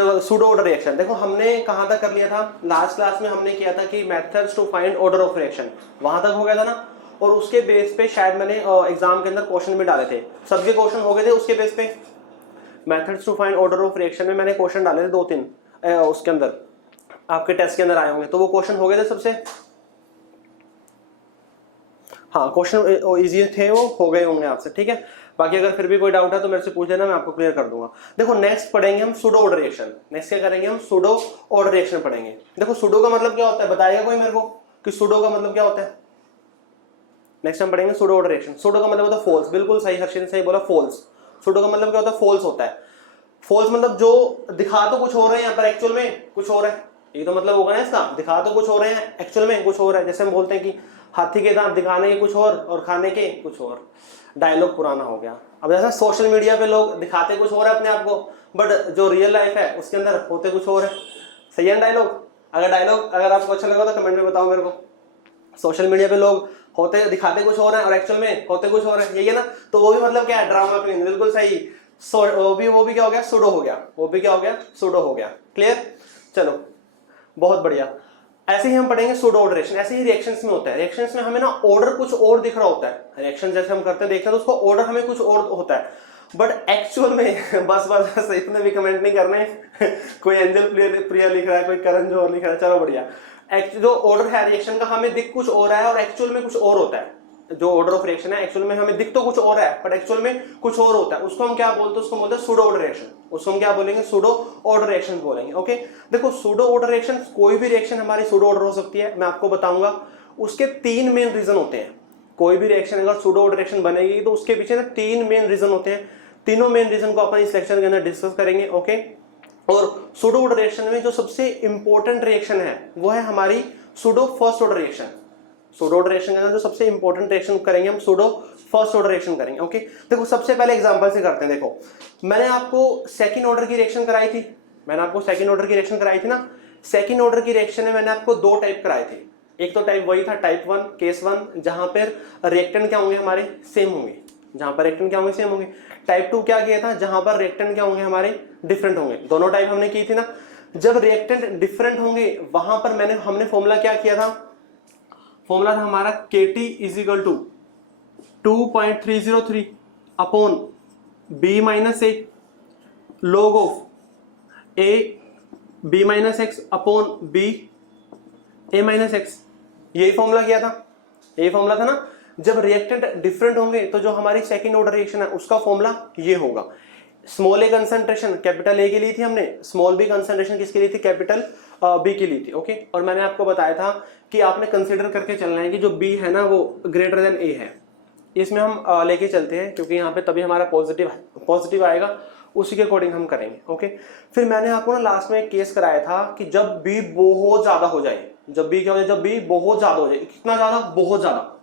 तो pseudo order reaction देखो हमने कहाँ तक कर लिया था, लास्ट क्लास में हमने किया था कि methods to find order of reaction, वहां तक हो गया था ना। और उसके बेस पे शायद मैंने एग्जाम के अंदर क्वेश्चन भी डाले थे, सबके क्वेश्चन हो गए थे उसके बेस पे। Methods to find order of reaction में मैंने क्वेश्चन डाले थे 2-3 उसके अंदर आपके टेस्ट के अंदर आए होंगे, तो वो क्वेश्चन हो गए थे सबसे। हाँ क्वेश्चन इजी थे, वो हो गए होंगे आपसे, ठीक है। बाकी अगर फिर भी कोई डाउट है तो मेरे से पूछ लेना, मैं आपको क्लियर कर दूंगा। देखो नेक्स्ट पढ़ेंगे हम सूडो ऑर्डर रिएक्शन। नेक्स्ट क्या करेंगे हम, सूडो ऑर्डर रिएक्शन पढ़ेंगे। देखो सूडो का मतलब क्या होता है, बताएगा कोई मेरे को कि सूडो का मतलब क्या होता है। नेक्स्ट हम पढ़ेंगे सूडो ऑर्डर रिएक्शन। सूडो का मतलब होता है फॉल्स, बिल्कुल सही, हर्षित ने सही बोला, फॉल्स। सूडो का मतलब क्या होता है, फॉल्स होता है। फॉल्स मतलब जो दिखा तो कुछ हो रहे हैं यहाँ पर, एक्चुअल में कुछ और है, ये तो मतलब होगा ना इसका। दिखा तो कुछ हो रहे हैं, एक्चुअल में कुछ और है। जैसे हम बोलते हैं कि हाथी के दांत दिखाने के कुछ और खाने के कुछ और। डायलॉग पुराना हो गया। अब जैसा सोशल मीडिया पे लोग दिखाते कुछ और है अपने आप को, बट जो रियल लाइफ है उसके अंदर होते कुछ और है। सही है डायलॉग। अगर आपको अच्छा लगा तो कमेंट में बताओ मेरे को। सोशल मीडिया पे लोग होते दिखाते कुछ और है और एक्चुअल में होते कुछ और है, यही है ना। तो वो भी मतलब क्या है, ड्रामा क्वीन, बिल्कुल सही। वो भी क्या हो गया, सूडो हो गया। वो भी क्या हो गया, सूडो हो गया। क्लियर, चलो बहुत बढ़िया। ऐसे ही हम पढ़ेंगे सूडो ऑर्डर रिएक्शन। ऐसे ही रिएक्शंस में होता है, रिएक्शंस में हमें ना ऑर्डर कुछ और दिख रहा होता है। रिएक्शन जैसे हम करते हैं देखते हैं तो उसको ऑर्डर हमें कुछ और होता है, बट एक्चुअल में बस इतने भी कमेंट नहीं करने कोई एंजल प्रिया लिख रहा है, कोई करण जौहर लिख रहा है, चलो बढ़िया। जो ऑर्डर है रिएक्शन का हमें दिख कुछ और है और एक्चुअल में कुछ और होता है। जो ऑर्डर ऑफ रिएक्शन है एक्चुअल में हमें दिख तो कुछ और है बट एक्चुअल में कुछ और होता है, उसको हम क्या बोलते हैं, उसको बोलते हैं सूडो ऑर्डर रिएक्शन। उसको हम क्या बोलेंगे, सूडो ऑर्डर रिएक्शन बोलेंगे। ओके, देखो सूडो ऑर्डर रिएक्शन, कोई भी रिएक्शन हमारी सूडो ऑर्डर हो सकती है, मैं आपको बताऊंगा। उसके 3 मेन रीजन होते हैं। कोई भी रिएक्शन अगर सूडो ऑर्डर रिएक्शन बनेगी तो उसके पीछे ना 3 मेन रीजन होते हैं। तीनों मेन रीजन को अपन इस लेक्चर के अंदर डिस्कस करेंगे। ओके, और सूडो ऑर्डर रिएक्शन में जो सबसे इंपॉर्टेंट रिएक्शन है वो है हमारी pseudo first order reaction. Pseudo order reaction के अंदर जो सबसे इंपॉर्टेंट रिएक्शन करेंगे हम सूडो फर्स्ट ऑर्डर रिएक्शन करेंगे। ओके, देखो सबसे पहले एग्जांपल से करते हैं। देखो मैंने आपको सेकंड ऑर्डर की रिएक्शन कराई थी, ना। सेकंड ऑर्डर की रिएक्शन में मैंने आपको 2 टाइप कराए थे। एक तो टाइप वही था, टाइप 1 केस 1, जहां पर रिएक्टेंट क्या होंगे हमारे, सेम होंगे। टाइप 2 क्या किया था, जहां पर रिएक्टेंट क्या होंगे हमारे, डिफरेंट होंगे। दोनों टाइप हमने की थी ना। जब रिएक्टेंट डिफरेंट होंगे वहां पर हमने फॉर्मूला क्या किया था, फॉर्मूला था हमारा KT is equal to 2.303 upon B minus a log of A B minus x upon B A minus x. यही फॉर्मूला किया था, यही फॉर्मूला था ना। जब रिएक्टेंट डिफरेंट होंगे तो जो हमारी सेकंड ऑर्डर रिएक्शन है उसका फॉर्मूला ये होगा। Small A concentration capital A की ली थी हमने, स्मॉल बी कंसंट्रेशन किसकी ली थी, कैपिटल बी की ली थी। ओके, और मैंने आपको बताया था कि आपने कंसीडर करके चलना है कि जो बी है ना वो ग्रेटर देन ए है। इसमें हम लेके चलते हैं क्योंकि यहाँ पे तभी हमारा पॉजिटिव आएगा, उसी के अकॉर्डिंग हम करेंगे। ओके, फिर मैंने आपको ना लास्ट में एक केस कराया था कि जब बी बहुत ज्यादा हो जाए, जब बी क्या हो जाए, जब बी बहुत ज्यादा हो जाए। कितना ज्यादा, बहुत ज्यादा,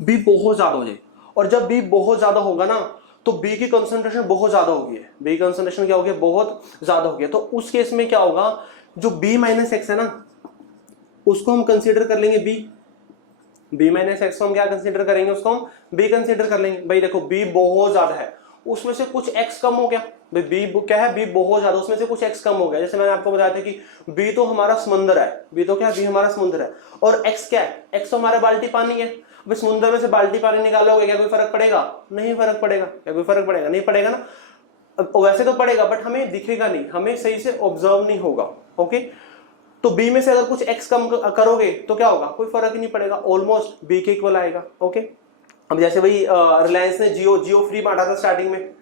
बी बहुत ज्यादा हो जाए। और जब बी बहुत ज्यादा होगा ना तो बी की कंसंट्रेशन बहुत ज्यादा होगी, बी कंसंट्रेशन क्या होगी, बहुत ज्यादा होगी। तो उस केस में क्या होगा, जो बी माइनस एक्स है ना उसको हम कंसीडर कर लेंगे बी माइनस एक्स को हम क्या कंसीडर करेंगे, उसको हम बी कंसीडर कर लेंगे। भाई देखो बी बहुत ज्यादा है, उसमें से कुछ एक्स कम हो गया। भाई बी क्या है, बी बहुत ज्यादा, उसमें से कुछ एक्स कम हो गया। जैसे मैंने आपको बताया था कि बी तो हमारा समुद्र है, बी तो क्या है, बी हमारा समुद्र है। और एक्स क्या है, एक्स तो हमारा बाल्टी पानी है। अब समुद्र में से बाल्टी पानी निकालोगे, क्या कोई फर्क पड़ेगा, नहीं फर्क पड़ेगा। क्या कोई फर्क पड़ेगा, नहीं पड़ेगा ना। वैसे तो पड़ेगा बट हमें दिखेगा नहीं, हमें सही से ऑब्जर्व नहीं होगा। ओके, तो बी में से अगर कुछ एक्स कम करोगे तो क्या होगा, कोई फर्क ही नहीं पड़ेगा, ऑलमोस्ट बी के इक्वल आएगा। ओके, अब जैसे भाई रिलायंस ने जियो फ्री बांटा था स्टार्टिंग में,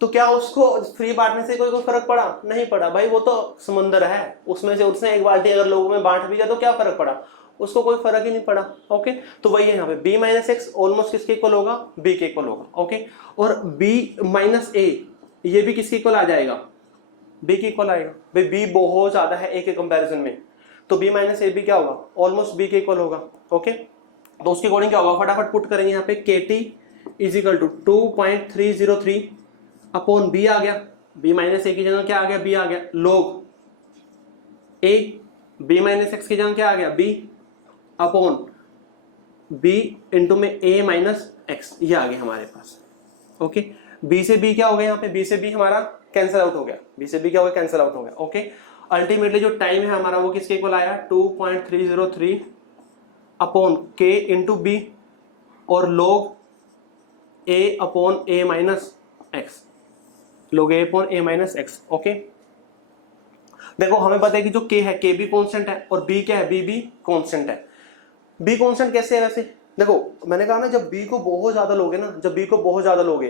तो क्या उसको फ्री बांटने से कोई फर्क पड़ा, नहीं पड़ा। भाई वो तो समुद्र है, उसमें से उसने एक बाल्टी अगर लोगों में बांट भी दिया तो क्या फर्क पड़ा, उसको कोई फर्क ही नहीं पड़ा। ओके, तो वही है यहाँ पे बी माइनस एक्स ऑलमोस्ट किसके इक्वल होगा, बी के इक्वल होगा। ओके, और बी माइनस ए ये भी किसके इक्वल आ जाएगा, बी के इक्वल आएगा। भाई बी बहुत ज्यादा है ए के कंपैरिजन में, तो बी माइनस ए भी क्या होगा, ऑलमोस्ट बी के इक्वल होगा। ओके, तो उसके अकॉर्डिंग क्या होगा, फटाफट पुट करेंगे यहाँ पे KT is equal to 2.303 upon B आ गया, बी माइनस ए की जगह क्या आ गया, बी आ गया, लोग ए, बी माइनस एक्स की जगह क्या आ गया, बी अपॉन बी इंटू में ए माइनस एक्स, ये आ गया हमारे पास। ओके, बी से बी क्या हो गया यहाँ पे, बी से बी हमारा कैंसिल आउट हो गया, बी से बी क्या हो गया, कैंसिल आउट हो गया। ओके, अल्टीमेटली जो टाइम है हमारा वो किसके इक्वल आया, 2.303 अपॉन के इंटू बी और log a upon a minus x, log a upon a minus x. Okay, देखो हमें पता है कि जो k है k भी कांस्टेंट है और b क्या है, b भी कांस्टेंट है। b कांस्टेंट कैसे है वैसे, देखो मैंने कहा ना जब b को बहुत ज्यादा लोगे ना, जब b को बहुत ज्यादा लोगे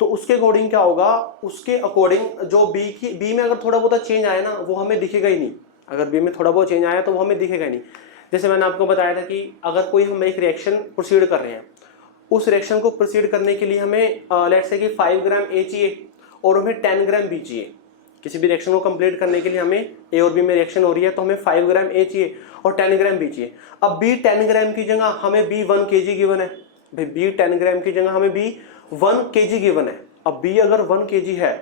तो उसके अकॉर्डिंग क्या होगा, उसके अकॉर्डिंग जो b में अगर थोड़ा बहुत चेंज आया ना वो हमें दिखेगा ही नहीं। अगर b में थोड़ा बहुत चेंज आया तो वो हमें दिखेगा ही नहीं। जैसे मैंने आपको बताया था कि अगर कोई हम एक रिएक्शन प्रोसीड कर रहे हैं, उस रिएक्शन को प्रोसीड करने के लिए हमें लेट्स से कि 5 ग्राम A चाहिए और हमें 10 ग्राम B चाहिए। किसी भी रिएक्शन को कंप्लीट करने के लिए हमें A और B में रिएक्शन हो रही है तो हमें 5 ग्राम A चाहिए और 10 ग्राम B चाहिए। अब B 10 ग्राम की जगह हमें B 1 kg गिवन है, भाई B 10 ग्राम की जगह हमें B 1 kg गिवन है। अब B अगर 1 kg है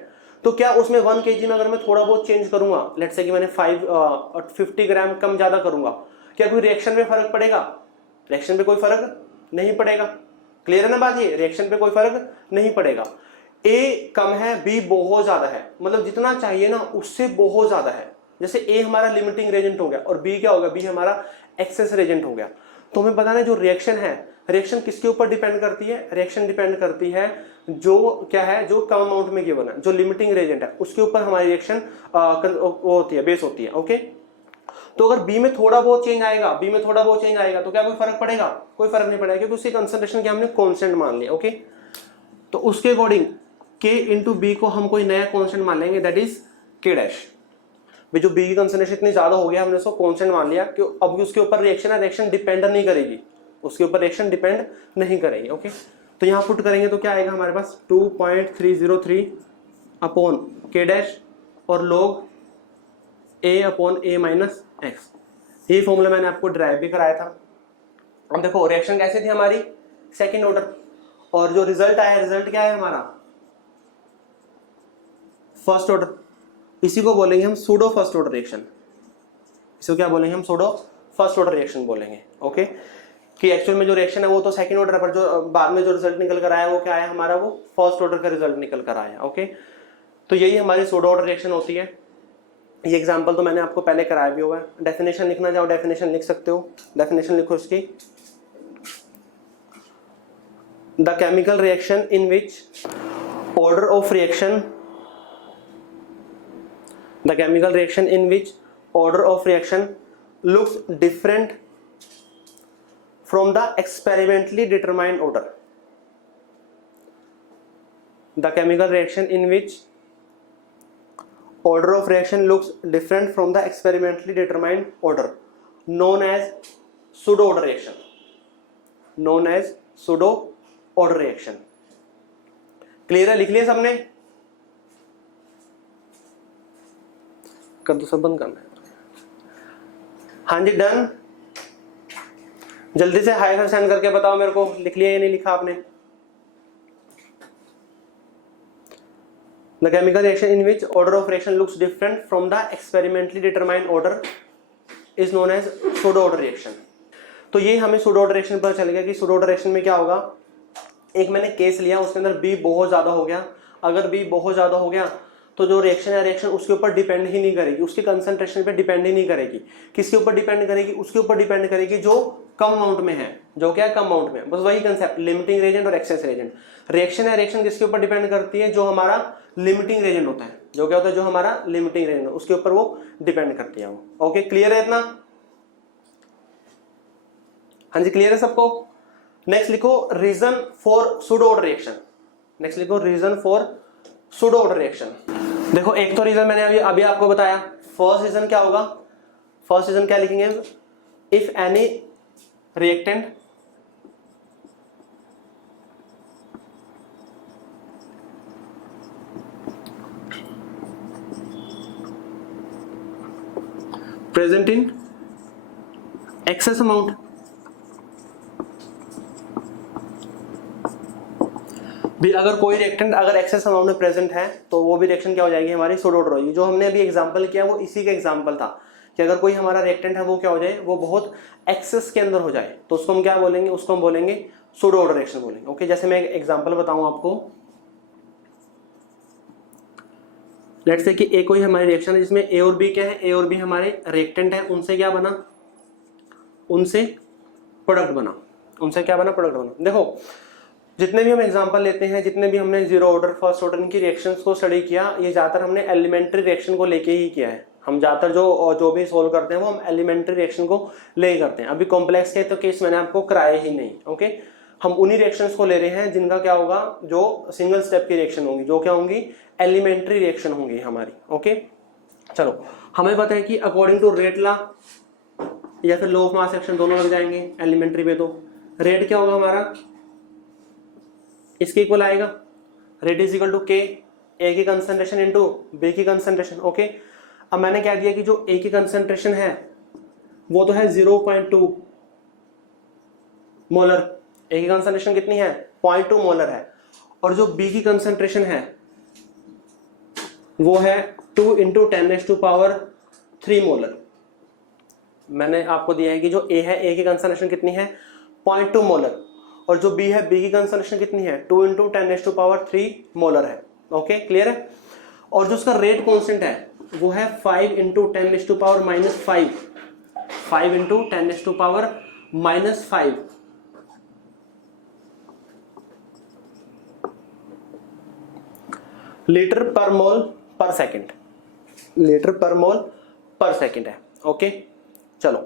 तो क्या उसमें 1 kg में अगर मैं थोड़ा बहुत चेंज करूंगा, लेट्स से कि मैंने 50 ग्राम कम ज्यादा करूंगा, क्या कोई रिएक्शन में फर्क पड़ेगा, रिएक्शन पे कोई फर्क नहीं पड़ेगा। क्लियर है ना बात, ये रिएक्शन पे कोई फर्क नहीं पड़ेगा। A कम है, B बहुत ज्यादा है, मतलब जितना चाहिए ना उससे बहुत ज्यादा है। जैसे A हमारा लिमिटिंग रेजेंट हो गया और B क्या हो गया, B हमारा एक्सेस रेजेंट हो गया। तो हमें पता है जो रिएक्शन है, रिएक्शन किसके ऊपर डिपेंड करती है, रिएक्शन डिपेंड करती है जो क्या है, जो कम अमाउंट में गिवन है, जो लिमिटिंग रेजेंट है उसके ऊपर हमारी रिएक्शन होती है, बेस होती है। ओके, तो अगर B में थोड़ा बहुत चेंज आएगा, B में थोड़ा बहुत चेंज आएगा तो क्या कोई फर्क पड़ेगा, कोई फर्क नहीं पड़ेगा क्योंकि उसकी कंसंट्रेशन क्या हमने कांस्टेंट मान लिया। ओके, तो उसके अकॉर्डिंग K इंटू बी को हम कोई नया कांस्टेंट मान लेंगे, दैट इज K डैश। भाई जो B की कंसंट्रेशन इतनी ज्यादा हो गया हमने उसको कांस्टेंट मान लिया कि अब उसके ऊपर रिएक्शन है, रिएक्शन डिपेंड नहीं करेगी, उसके ऊपर रिएक्शन डिपेंड नहीं करेगी। ओके, तो यहाँ पुट करेंगे तो क्या आएगा हमारे पास 2.303 अपॉन K डैश और log A upon A minus x. ये फॉर्मूला मैंने आपको ड्राइव भी कराया था। अब देखो रिएक्शन कैसे थी हमारी, सेकेंड ऑर्डर, और जो रिजल्ट आया, रिजल्ट क्या है हमारा, फर्स्ट ऑर्डर। इसी को बोलेंगे हम सूडो फर्स्ट ऑर्डर रिएक्शन, इसको क्या बोलेंगे हम, सूडो फर्स्ट ऑर्डर रिएक्शन बोलेंगे। ओके, कि एक्चुअल में जो रिएक्शन है वो तो सेकंड ऑर्डर है, पर जो बाद में जो रिजल्ट निकल कर आया वो क्या आया हमारा, वो फर्स्ट ऑर्डर का रिजल्ट निकल कर आया। ओके, तो यही हमारी सूडो ऑर्डर रिएक्शन होती है। ये एग्जांपल तो मैंने आपको पहले कराया भी हुआ है। डेफिनेशन लिखना चाहो डेफिनेशन लिख सकते हो, डेफिनेशन लिखो इसकी, the chemical reaction in which order of reaction, the chemical reaction in which order of reaction looks different from the experimentally determined order, the chemical reaction in which order of reaction looks different from the experimentally determined order, known as pseudo order reaction, known as pseudo order reaction। Clear है, लिख लिया सबने, कर दो, सब बंद करना है। हाँ जी डन, जल्दी से हाई फाइव सेंड करके बताओ मेरे को, लिख लिया या नहीं लिखा आपने। The chemical reaction in which order of reaction looks different from the experimentally determined order is known as pseudo order reaction. तो ये हमें सूडो ऑर्डर रिएक्शन पता चल गया कि सूडो ऑर्डर रिएक्शन में क्या होगा। एक मैंने केस लिया, उसके अंदर B बहुत ज्यादा हो गया, अगर B बहुत ज्यादा हो गया तो जो रिएक्शन है, रिएक्शन उसके ऊपर डिपेंड ही नहीं करेगी, उसके कंसंट्रेशन पे डिपेंड ही नहीं करेगी। किसके ऊपर डिपेंड करेगी, उसके ऊपर डिपेंड करेगी जो कम अमाउंट में है, जो क्या कम अमाउंट में, बस वही कंसेप्ट, लिमिटिंग रेजेंट और एक्सेस रेजेंट। रिएक्शन है, रिएक्शन किसके ऊपर डिपेंड करती है, जो हमारा लिमिटिंग रेजेंट होता है, जो क्या होता है, जो हमारा लिमिटिंग रेजेंट, उसके ऊपर वो डिपेंड करती है वो। ओके, क्लियर है इतना, हाँ जी क्लियर है सबको। नेक्स्ट लिखो reason for pseudo order reaction, next लिखो reason for pseudo order reaction. देखो एक तो रीजन मैंने अभी आपको बताया, फर्स्ट रीजन क्या होगा, फर्स्ट रीजन क्या लिखेंगे, if any reactant present in excess amount, भी अगर कोई रिएक्टेंट अगर एक्सेस अमाउंट में प्रेजेंट है तो वो भी रिएक्शन क्या हो जाएगी, हमारी सूडो ऑर्डर होगी। जो हमने अभी एग्जांपल किया वो इसी का एग्जांपल था कि अगर कोई हमारा रिएक्टेंट है वो क्या हो जाए, वो बहुत एक्सेस के अंदर हो जाए तो उसको हम क्या बोलेंगे, उसको हम बोलेंगे सूडो ऑर्डर रिएक्शन बोलेंगे। ओके, जैसे मैं एक एग्जांपल बताऊं आपको, लेट्स से कि ए कोई हमारी रिएक्शन है जिसमें ए और बी क्या है, ए और बी हमारे रिएक्टेंट है, उनसे क्या बना, उनसे प्रोडक्ट बना, उनसे क्या बना, प्रोडक्ट बना। देखो जितने भी हम एग्जांपल लेते हैं, जितने भी हमने जीरो ऑर्डर फर्स्ट ऑर्डर इनकी रिएक्शंस को स्टडी किया, ये ज़्यादातर हमने एलिमेंट्री रिएक्शन को लेके ही किया है। हम ज़्यादातर जो भी सोल्व करते हैं वो हम एलिमेंट्री रिएक्शन को ले करते हैं। अभी कॉम्प्लेक्स के तो केस मैंने आपको कराया ही नहीं, ओके। हम उन्हीं रिएक्शंस को ले रहे हैं जिनका क्या होगा, जो सिंगल स्टेप की रिएक्शन होंगी, जो क्या होंगी, एलिमेंट्री रिएक्शन होंगी हमारी, ओके। चलो हमें पता है कि अकॉर्डिंग टू रेट लॉ या फिर लॉ ऑफ मास एक्शन दोनों लग जाएंगे एलिमेंट्री पे। तो रेट क्या होगा हमारा, इसके इक्वल आएगा, रेट इज इक्वल टू के, ए की कंसंट्रेशन इनटू बी की कंसंट्रेशन, ओके। अब मैंने क्या दिया कि जो ए की कंसंट्रेशन है वो तो है 0.2 मोलर, ए की कंसंट्रेशन कितनी है, 0.2 मोलर है, और जो बी की कंसंट्रेशन है वो है 2 × 10⁻³ मोलर। मैंने आपको दिया है कि जो ए है, ए की कंसंट्रेशन कितनी है, 0.2 मोलर, और जो बी है, बी की कंसंट्रेशन कितनी है, 2 × 10⁻³ मोलर है, ओके, क्लियर है। और जो उसका रेट कांस्टेंट है वो है 5 × 10⁻⁻5, 5 × 10⁻⁻5 लीटर पर मोल पर सेकंड, लीटर पर मोल पर सेकंड है, ओके। चलो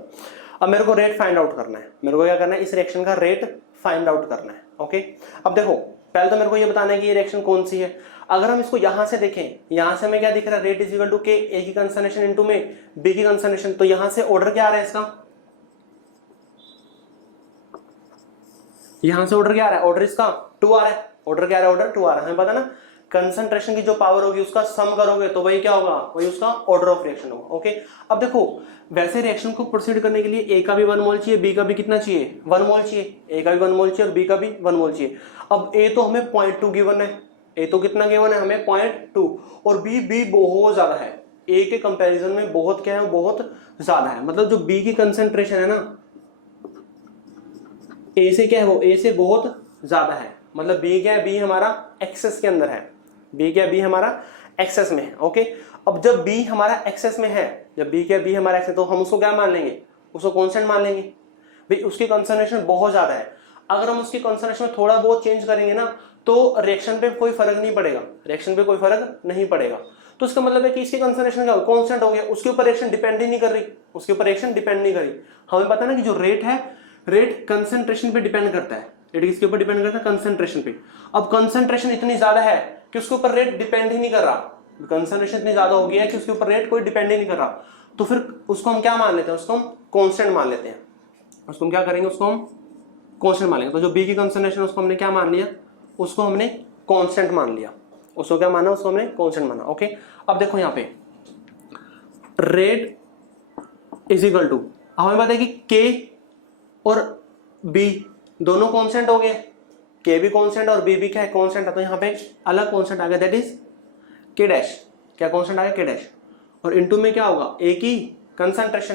अब मेरे को रेट फाइंड आउट करना है, मेरे को क्या करना है, इस रिएक्शन का रेट फाइंड आउट करना है, ओके। अब देखो पहले तो मेरे को ये बताना है कि ये रिएक्शन कौन सी है। अगर हम इसको यहां से देखें, यहां से हमें क्या दिख रहा है, रेट इज इक्वल टू के, ए की कंसंट्रेशन इनटू में बी की कंसंट्रेशन, तो यहां से ऑर्डर क्या आ रहा है इसका, यहां से ऑर्डर क्या आ रहा है, ऑर्डर इसका 2 आ रहा है, ऑर्डर क्या आ रहा है, ऑर्डर 2 आ रहा है, हमें पता ना। कंसंट्रेशन की जो पावर होगी उसका सम करोगे तो वही क्या होगा, वही उसका ऑर्डर ऑफ रिएक्शन होगा, ओके। अब देखो वैसे रिएक्शन को प्रोसीड करने के लिए ए का भी 1 मोल चाहिए, बी का भी कितना चाहिए, 1 मोल चाहिए, ए का भी 1 मोल चाहिए और बी का भी 1 मोल चाहिए। अब ए तो हमें 0.2 गिवन है, ए तो कितना गिवन है हमें, 0.2, और बी बहुत ज्यादा है, ए के कंपैरिजन में बहुत क्या है, बहुत ज्यादा है। मतलब जो बी की कंसंट्रेशन है ना, ए से क्या है, वो ए से बहुत ज्यादा है। मतलब बी क्या है, बी हमारा एक्सेस के अंदर है, बी क्या, बी हमारा एक्सेस में है, ओके। अब जब बी हमारा एक्सेस में है, जब बी क्या, बी हमारा एक्सेस, तो हम उसको क्या मान लेंगे, उसको कांस्टेंट मान लेंगे। भाई उसकी कंसंट्रेशन बहुत ज्यादा है, अगर हम उसकी कंसंट्रेशन में थोड़ा बहुत चेंज करेंगे ना तो रिएक्शन पे कोई फर्क नहीं पड़ेगा, रिएक्शन पे कोई फर्क नहीं पड़ेगा। तो इसका मतलब है कि इसकी कंसंट्रेशन क्या कांस्टेंट हो गया, उसके ऊपर रिएक्शन डिपेंड ही नहीं कर रही, उसके ऊपर रिएक्शन डिपेंड नहीं कर रही। हमें पता ना कि जो रेट है, रेट कंसंट्रेशन पे डिपेंड करता है, रेट किसके ऊपर डिपेंड करता है, कंसंट्रेशन पे। अब कंसंट्रेशन इतनी ज्यादा है कि उसके ऊपर रेट डिपेंड ही नहीं कर रहा, कंसंट्रेशन इतनी ज्यादा हो गई है कि उसके ऊपर रेट कोई डिपेंड ही नहीं कर रहा, तो फिर उसको हम क्या मान लेते हैं, उसको हम कांस्टेंट मान लेते हैं। उसको हम क्या करेंगे, उसको हम कांस्टेंट मान लेंगे। तो जो बी की कंसंट्रेशन उसको हमने क्या मान लिया, उसको हमने कांस्टेंट मान लिया, उसको क्या माना, उसको हमने कांस्टेंट माना, ओके। अब देखो यहाँ पे रेट इज इक्वल टू, हमें पता है कि के और बी दोनों कांस्टेंट हो गए, के भी कांस्टेंट और बी भी क्या है, कांस्टेंट है, तो यहाँ पे अलग कांस्टेंट आ गया, दैट इज के डैश। क्या कांस्टेंट आ गया, के डैश, और इनटू में क्या होगा, ए की कंसंट्रेशन,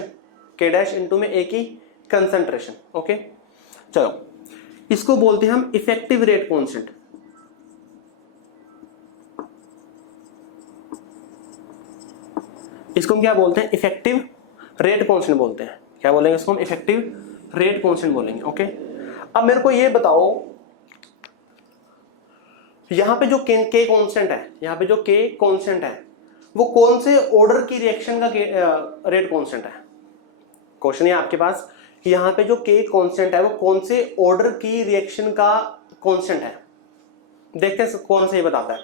के डैश इनटू में ए की कंसंट्रेशन, ओके। चलो इसको बोलते हैं हम इफेक्टिव रेट कांस्टेंट। इसको हम क्या बोलते हैं, इफेक्टिव रेट कांस्टेंट बोलते हैं। क्या बोलेंगे इसको हम, इफेक्टिव रेट कांस्टेंट बोलेंगे, ओके। अब मेरे को ये बताओ, यहां पे जो के कांस्टेंट है, यहां पे जो के कांस्टेंट है वो कौन से ऑर्डर की रिएक्शन का रेट कांस्टेंट है। क्वेश्चन है आपके पास कि यहां पे जो के कांस्टेंट है वो कौन से ऑर्डर की रिएक्शन का कांस्टेंट है। देखते हैं कौन से ये बताता है।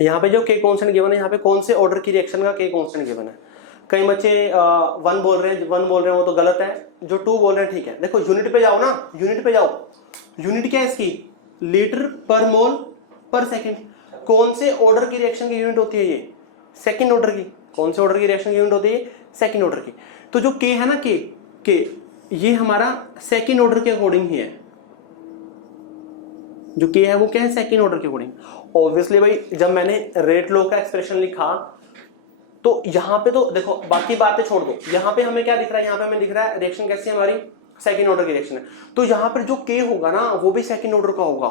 यहां पे जो के कांस्टेंट गिवन है, यहां पे कौन से ऑर्डर की रिएक्शन का के कांस्टेंट गिवन है। कई बच्चे 1 बोल रहे हैं, 1 बोल रहे हैं वो तो गलत है, जो 2 बोल रहे हैं ठीक है। देखो यूनिट पे जाओ ना, यूनिट पे जाओ, यूनिट क्या है इसकी, लीटर पर मोल पर सेकंड। कौन से ऑर्डर की रिएक्शन की यूनिट होती है ये, सेकंड ऑर्डर की। कौन से ऑर्डर की रिएक्शन की यूनिट होती है, सेकंड ऑर्डर की। तो जो के है ना, के ये हमारा सेकंड ऑर्डर के अकॉर्डिंग ही है, जो के है वो क्या है, सेकंड ऑर्डर के अकॉर्डिंग। ऑब्वियसली भाई जब मैंने रेट लॉ का एक्सप्रेशन लिखा तो यहाँ पे तो देखो बाकी बातें छोड़ दो, यहाँ पे हमें क्या दिख रहा है, यहाँ पे हमें दिख रहा है रिएक्शन कैसी है हमारी, सेकंड ऑर्डर की रिएक्शन है। तो यहाँ पर जो के होगा ना वो भी सेकंड ऑर्डर का होगा।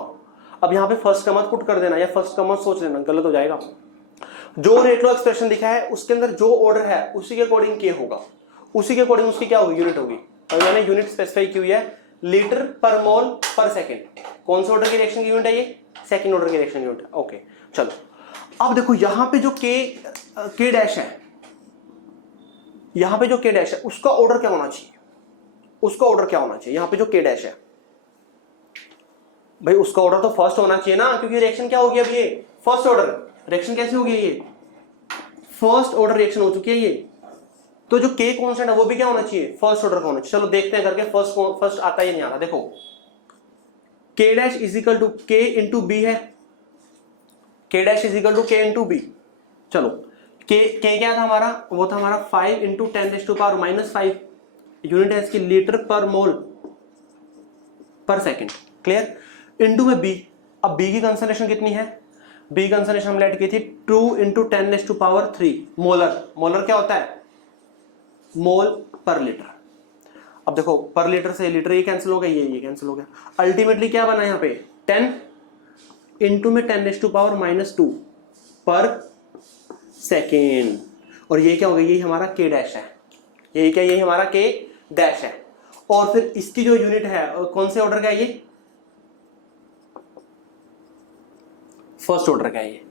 अब यहाँ पे फर्स्ट का मत पुट कर देना या फर्स्ट का मत सोच लेना, गलत हो जाएगा। जो रेट लॉ एक्सप्रेशन दिखा है उसके अंदर जो ऑर्डर है उसी के अकॉर्डिंग के होगा, उसी के अकॉर्डिंग उसकी क्या होगी, यूनिट होगी। और मैंने यूनिट स्पेसिफाई की हुई है लीटर पर मोल पर सेकेंड। कौन से ऑर्डर की रिएक्शन की यूनिट है ये, सेकेंड ऑर्डर की रिएक्शन यूनिट है। ओके चलो अब देखो यहाँ पे जो के डैश है, यहाँ पे जो के डैश है उसका ऑर्डर क्या होना चाहिए, उसका ऑर्डर क्या होना चाहिए। यहाँ पे जो के डैश है भाई उसका ऑर्डर तो फर्स्ट होना चाहिए ना, क्योंकि रिएक्शन क्या होगी अब ये फर्स्ट ऑर्डर रिएक्शन कैसे होगी, ये फर्स्ट ऑर्डर रिएक्शन हो चुकी है ये, तो जो के कांस्टेंट है वो भी क्या होना चाहिए, फर्स्ट ऑर्डर का होना चाहिए। चलो देखते हैं करके फर्स्ट आता है या नहीं आता। देखो के डैश इज इक्वल टू के इंटू बी है, के डैश इज इक्वल टू के इंटू बी। चलो के क्या था हमारा, वो था हमारा 5 इंटू 10⁻⁻5 यूनिट है इसकी लीटर पर मोल पर सेकेंड, क्लियर। इंटू में बी, अब बी की कंसंट्रेशन कितनी है, बी कंसंट्रेशन हम लेट की थी 2 इंटू 10⁻³ मोलर। मोलर क्या होता है, मोल पर लीटर। अब देखो पर लीटर से लीटर ये कैंसिल हो गया, ये कैंसिल हो गया, अल्टीमेटली क्या बना यहाँ पे 10 इंटू में 10⁻⁻2 पर सेकेंड। और ये क्या हो गया, ये हमारा के डैश है, ये क्या, ये हमारा के डैश है। और फिर इसकी जो यूनिट है कौन से ऑर्डर का है, ये फर्स्ट ऑर्डर का है, ये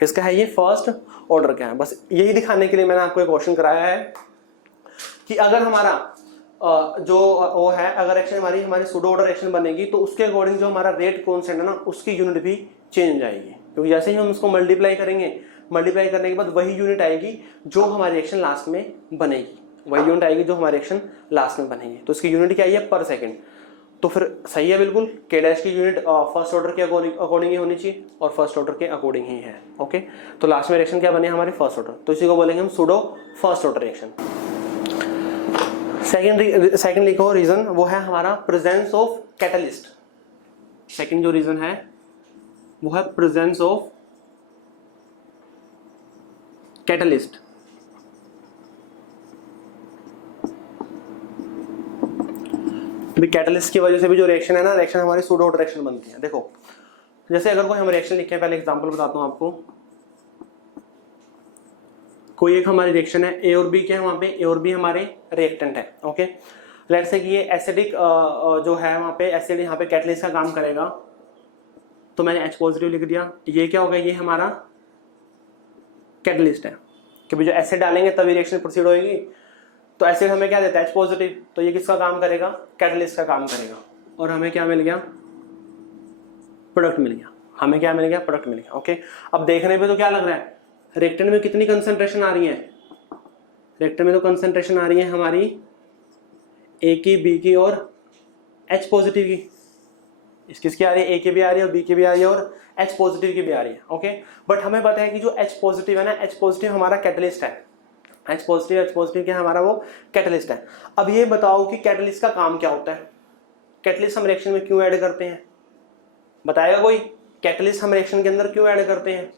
किसका है, ये फर्स्ट ऑर्डर का है। बस यही दिखाने के लिए मैंने आपको एक क्वेश्चन कराया है कि अगर हमारा जो वो है, अगर रिएक्शन हमारी सूडो ऑर्डर रिएक्शन बनेगी तो उसके अकॉर्डिंग जो हमारा रेट कांस्टेंट है ना उसकी यूनिट भी चेंज हो जाएगी, क्योंकि जैसे ही हम उसको मल्टीप्लाई करेंगे, मल्टीप्लाई करने के बाद वही यूनिट आएगी जो हमारी रिएक्शन लास्ट में बनेगी, वही यूनिट आएगी जो हमारी रिएक्शन लास्ट में बनेगी। तो इसकी यूनिट क्या है, पर सेकेंड। तो फिर सही है बिल्कुल, के डैश की यूनिट फर्स्ट ऑर्डर के अकॉर्डिंग ही होनी चाहिए और फर्स्ट ऑर्डर के अकॉर्डिंग ही है। ओके तो लास्ट में रिएक्शन क्या बने हमारी फर्स्ट ऑर्डर, तो इसी को बोलेंगे हम pseudo first order reaction. Second लिखो रीजन, वो है हमारा प्रेजेंस ऑफ कैटलिस्ट। सेकेंड जो रीजन है वो है प्रेजेंस ऑफ कैटलिस्ट। कैटलिस्ट की वजह से भी जो रिएक्शन है ना, रिएक्शन हमारी सूडो ऑर्डर रिएक्शन बनती है। देखो जैसे अगर कोई हम रिएक्शन लिखे, पहले एग्जांपल बताता हूं आपको। कोई एक हमारी रिएक्शन है ए और बी के, वहां पे ए और बी हमारे रिएक्टेंट है। ओके लेट्स से कि ये एसिडिक जो है वहां पे एसिड यहाँ पे कैटलिस्ट का काम करेगा, तो मैंने H पॉजिटिव लिख दिया। ये क्या होगा, ये हमारा कैटलिस्ट है, क्योंकि जो एसिड डालेंगे तभी रिएक्शन प्रोसीड होगी। तो एसिड हमें क्या देता है, H पॉजिटिव, तो ये किसका काम करेगा, कैटलिस्ट का काम करेगा। और हमें क्या मिल गया, प्रोडक्ट मिल गया, हमें क्या मिल गया, प्रोडक्ट मिल गया। ओके अब देखने पे तो क्या लग रहा है, रिएक्टेंट में कितनी कंसंट्रेशन आ रही है, रिएक्टेंट में तो कंसंट्रेशन आ रही है हमारी ए की, बी की और H पॉजिटिव की। किसकी आ रही है, ए की भी आ रही है और बी की भी आ रही है और H पॉजिटिव की भी आ रही है। ओके बट हमें पता है कि जो H पॉजिटिव है ना, H पॉजिटिव हमारा कैटलिस्ट है, H पॉजिटिव क्या हमारा वो कैटलिस्ट है। अब ये बताओ कि कैटलिस्ट का काम क्या होता है, कैटलिस्ट हम रिएक्शन में क्यों ऐड करते हैं, बताएगा कोई, कैटलिस्ट हम रिएक्शन के अंदर क्यों ऐड करते हैं।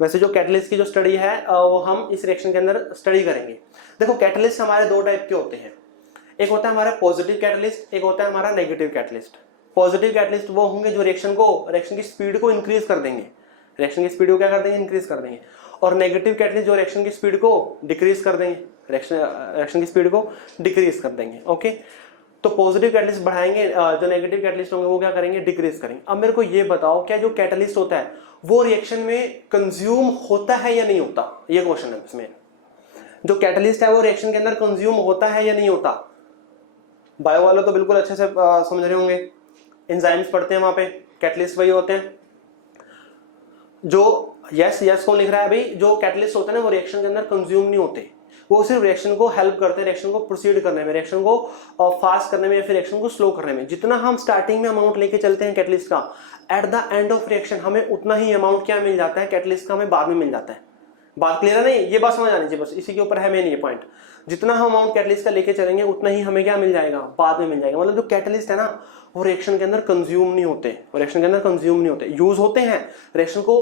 वैसे जो कैटलिस्ट की जो स्टडी है वो हम इस रिएक्शन के अंदर स्टडी करेंगे। देखो कैटलिस्ट हमारे दो टाइप के होते हैं, एक होता है हमारा पॉजिटिव कैटलिस्ट, एक होता है हमारा नेगेटिव कैटलिस्ट। पॉजिटिव कैटलिस्ट वो होंगे जो रिएक्शन की स्पीड को इंक्रीज कर देंगे, रिएक्शन की स्पीड को क्या कर देंगे, इंक्रीज कर देंगे। और नेगेटिव कैटलिस्ट जो रिएक्शन की स्पीड को डिक्रीज कर देंगे, रिएक्शन की स्पीड को डिक्रीज कर देंगे। ओके तो पॉजिटिव कैटलिस्ट बढ़ाएंगे, जो नेगेटिव कैटलिस्ट होंगे वो क्या करेंगे, डिक्रीज करेंगे। अब मेरे को ये बताओ क्या जो कैटलिस्ट होता है वो रिएक्शन में कंज्यूम होता है या नहीं होता, ये क्वेश्चन है इसमें। जो कैटलिस्ट है वो रिएक्शन के अंदर कंज्यूम होता है या नहीं होता। बायो वाले तो बिल्कुल अच्छे से समझ रहे होंगे, एंजाइम्स पढ़ते हैं वहां पे, कैटलिस्ट वही होते हैं। जो यस कौन लिख रहा है, अभी जो कैटलिस्ट होते हैं ना वो रिएक्शन के अंदर कंज्यूम नहीं होते, वो सिर्फ रिएक्शन को हेल्प करते हैं, रिएक्शन को प्रोसीड करने में, रिएक्शन को फास्ट करने में या फिर रिएक्शन को स्लो करने में। जितना हम स्टार्टिंग में अमाउंट लेके चलते हैं कैटलिस्ट का, at the end of reaction हमें उतना ही अमाउंट क्या मिल जाता है, कैटलिस्ट का हमें बाद में मिल जाता है। बात क्लियर है नहीं, ये बात समझ आनी चाहिए, बस इसी के ऊपर है मेन ये पॉइंट। जितना हम अमाउंट कैटलिस्ट का लेके चलेंगे उतना ही हमें क्या मिल जाएगा, बाद में मिल जाएगा। मतलब जो कैटलिस्ट है ना वो रिएक्शन के अंदर कंज्यूम नहीं होते, रिएक्शन के अंदर कंज्यूम नहीं होते, यूज होते हैं, रिएक्शन को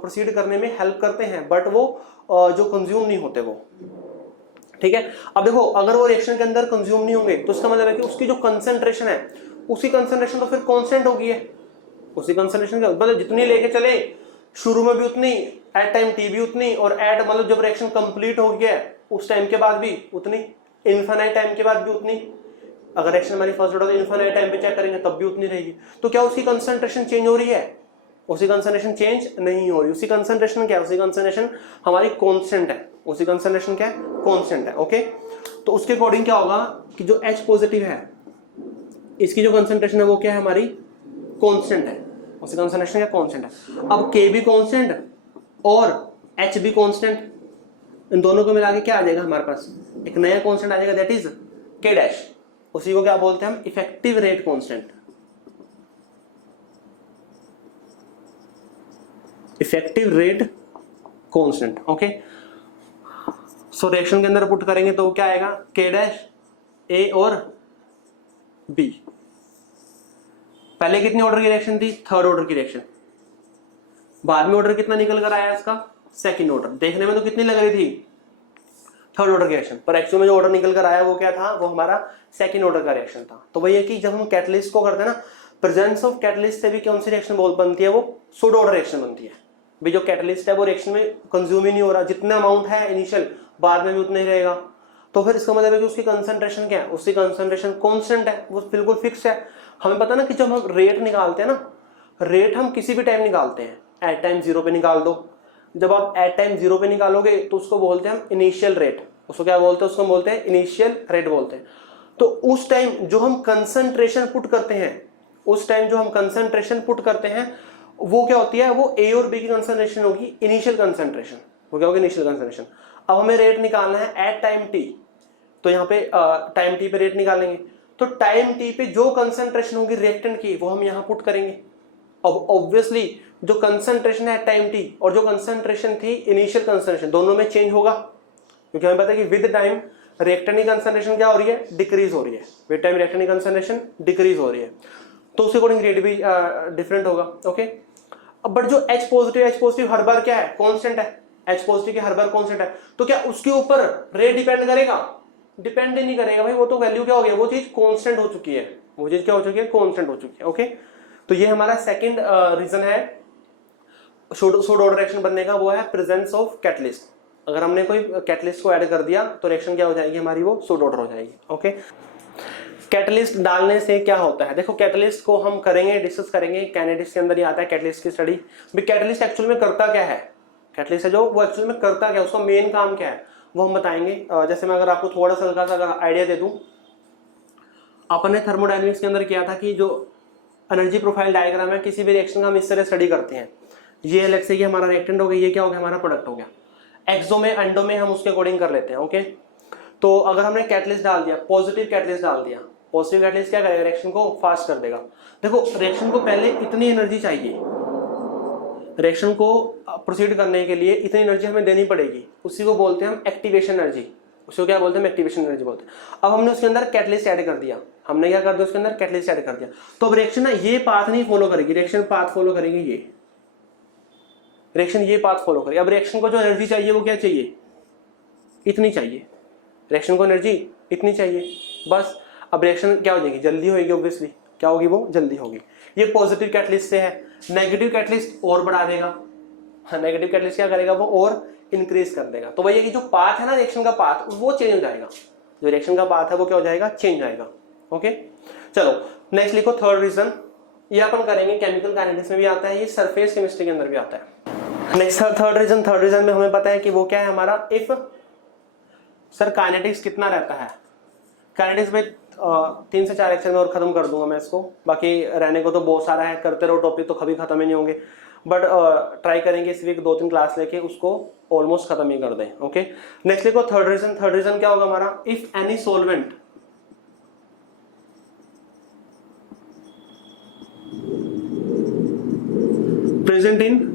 प्रोसीड करने में हेल्प करते हैं, बट वो जो कंज्यूम नहीं होते वो। ठीक है अब देखो अगर वो रिएक्शन के अंदर कंज्यूम नहीं होंगे तो इसका मतलब है कि उसकी जो कंसंट्रेशन है, उसकी कंसंट्रेशन तो फिर कांस्टेंट होगी है, उसी कंसंट्रेशन का, मतलब जितनी लेके चले शुरू में भी उतनी, एट टाइम टी भी उतनी, और एट मतलब जब रिएक्शन कंप्लीट हो गया उस टाइम के बाद भी उतनी, इनफाइनाइट टाइम के बाद भी उतनी। अगर रिएक्शन हमारी फर्स्ट ऑर्डर तो इनफाइनाइट टाइम पे चेक करेंगे तब भी उतनी रहेगी। तो क्या उसकी कंसंट्रेशन चेंज हो रही है? उसी कंसंट्रेशन चेंज नहीं हो रही। उसी कंसंट्रेशन क्या है? उसी कंसंट्रेशन हमारी कांस्टेंट है। उसी कंसंट्रेशन क्या है? कांस्टेंट है। ओके, तो उसके अकॉर्डिंग क्या होगा कि जो H पॉजिटिव है इसकी जो कंसंट्रेशन है वो क्या है? हमारी कांस्टेंट है। उसी कंसंट्रेशन क्या? कांस्टेंट है। अब K भी कांस्टेंट और H भी कांस्टेंट, इन दोनों को मिला के क्या आ जाएगा हमारे पास? एक नया कांस्टेंट आ जाएगा, दैट इज K डैश। उसी को क्या बोलते हैं हम? Effective rate constant. Effective rate constant. Okay, so reaction के अंदर पुट करेंगे तो क्या आएगा? K डैश, A और B। पहले कितनी ऑर्डर की रिएक्शन थी? थर्ड ऑर्डर की रिएक्शन। बाद में ऑर्डर कितना निकल कर आया इसका? Second order. देखने में तो कितनी लग रही थी? थर्ड ऑर्डर की रिएक्शन, पर एक्चुअल में जो ऑर्डर निकल कर आया वो क्या था? वो हमारा सेकंड ऑर्डर का रिएक्शन था। तो वही है कि जब हम कैटलिस्ट को करते हैं ना, प्रेजेंस ऑफ कैटलिस्ट से भी कौन सी रिएक्शन बनती है? वो सूडो ऑर्डर रिएक्शन बनती है। भी जो कैटलिस्ट है वो रिएक्शन में कंज्यूम ही नहीं हो रहा, जितना अमाउंट है इनिशियल बाद में भी उतना ही रहेगा। तो फिर इसका मतलब है कि उसकी कंसंट्रेशन क्या है? उसकी कंसंट्रेशन कांस्टेंट है, वो बिल्कुल फिक्स है। हमें पता ना कि जब हम रेट निकालते हैं ना, रेट हम किसी भी टाइम निकालते हैं, एट टाइम 0 पे निकाल दो। जब आप एट टाइम 0 पे निकालोगे तो उसको बोलते हैं हम इनिशियल रेट। उसको क्या बोलते हैं? उसको बोलते हैं इनिशियल रेट बोलते हैं। तो उस टाइम जो हम कंसंट्रेशन पुट करते हैं, उस टाइम जो हम कंसंट्रेशन पुट करते हैं वो क्या होती है? वो ए और बी की कंसंट्रेशन होगी इनिशियल कंसंट्रेशन। वो क्या होगी? Initial concentration. अब हमें रेट निकालना है एट टाइम टी, तो यहाँ पे टाइम टी पे रेट निकालेंगे। तो टाइम टी पे जो कंसंट्रेशन होगी रिएक्टेंट की वो हम यहाँ पुट करेंगे। अब ऑब्वियसली जो कंसंट्रेशन है टाइम टी और जो कंसंट्रेशन थी इनिशियल कंसंट्रेशन, दोनों में चेंज होगा, क्योंकि हमें पता है कि विद टाइम रिएक्टेंट की कंसंट्रेशन क्या हो रही है? डिक्रीज हो रही है। विद टाइम रिएक्टेंट की कंसंट्रेशन डिक्रीज हो रही है, तो उसके अकॉर्डिंग रेट भी डिफरेंट होगा। ओके, अब बट जो H पॉजिटिव हर बार क्या है? कांस्टेंट है। H पॉजिटिव की हर बार कांस्टेंट है, तो क्या उसके ऊपर रेट डिपेंड करेगा? डिपेंड ही नहीं करेगा भाई, वो तो वैल्यू क्या हो गया? वो चीज कांस्टेंट हो चुकी है। वो चीज क्या हो चुकी है? कांस्टेंट हो चुकी है। ओके, तो ये हमारा सेकंड रीजन है सूडो ऑर्डर रिएक्शन बनने का, वो है प्रेजेंस ऑफ कैटलिस्ट। अगर हमने कोई कैटलिस्ट को ऐड कर दिया तो रिएक्शन क्या हो जाएगी हमारी? वो सूडो ऑर्डर हो जाएगी। ओके, कैटलिस्ट डालने से क्या होता है? देखो, कैटलिस्ट को हम करेंगे, डिस्कस करेंगे, कैनेटिक्स के अंदर ही आता है कैटलिस्ट की स्टडी। भी कैटलिस्ट एक्चुअल में करता क्या है? कैटलिस्ट है जो वो एक्चुअल में करता क्या है, उसका मेन काम क्या है, वो हम बताएंगे। जैसे मैं अगर आपको थोड़ा सा हल्का सा आइडिया दे दूं, अपन ने थर्मोडायनेमिक्स के अंदर किया था कि जो एनर्जी प्रोफाइल डायग्राम है किसी भी रिएक्शन का हम इस तरह स्टडी करते हैं। ये लेट्स से कि हमारा रिएक्टेंट हो गया, ये क्या हो गया? हमारा प्रोडक्ट हो गया। एक्सो में एंडो में हम उसके अकॉर्डिंग कर लेते हैं। ओके, तो अगर हमने कैटलिस्ट डाल दिया, पॉजिटिव कैटलिस्ट डाल दिया, पॉजिटिव कैटलिस्ट क्या करेगा? रिएक्शन को फास्ट कर देगा। देखो, रिएक्शन को पहले इतनी एनर्जी चाहिए, रिएक्शन को प्रोसीड करने के लिए इतनी एनर्जी हमें देनी पड़ेगी, उसी को बोलते हैं हम एक्टिवेशन एनर्जी। उसको क्या बोलते हैं? एक्टिवेशन एनर्जी बोलते हैं। अब हमने उसके अंदर कैटलिस्ट ऐड कर दिया, हमने क्या कर दिया? उसके अंदर कैटलिस्ट ऐड कर दिया, तो अब रिएक्शन ना ये पाथ नहीं फॉलो करेगी, रिएक्शन पाथ फॉलो करेगी, ये रिएक्शन ये पाथ फॉलो करेगी। अब रिएक्शन को जो एनर्जी चाहिए वो क्या चाहिए? इतनी चाहिए। रिएक्शन को एनर्जी इतनी चाहिए, बस। अब रिएक्शन क्या हो जाएगी? जल्दी होगी, ऑब्वियसली क्या होगी? वो जल्दी होगी। ये पॉजिटिव कैटलिस्ट से है। नेगेटिव कैटलिस्ट और बढ़ा देगा। हाँ, नेगेटिव कैटलिस्ट क्या करेगा? वो और इंक्रीज कर देगा। तो वही है कि जो पाथ है ना रिएक्शन का पाथ, वो चेंज हो जाएगा। जो रिएक्शन का पाथ है वो क्या हो जाएगा? चेंज हो जाएगा। ओके, चलो नेक्स्ट लिखो थर्ड रीजन। ये अपन करेंगे केमिकल काइनेटिक्स में भी आता है, ये सरफेस केमिस्ट्री के अंदर भी आता है। नेक्स्ट थर्ड रीजन में हमें पता है कि वो क्या है हमारा? इफ सर काइनेटिक्स कितना रहता है? काइनेटिक्स में 3 से 4 लेक्चर में और खत्म कर दूंगा मैं इसको, बाकी रहने को तो बहुत सारा है, करते रहो, टॉपिक तो कभी खत्म ही नहीं होंगे, बट ट्राई करेंगे इस वीक 2-3 क्लास लेके उसको ऑलमोस्ट खत्म ही कर दें। ओके, नेक्स्ट देखो थर्ड रीजन क्या होगा हमारा? If any solvent present in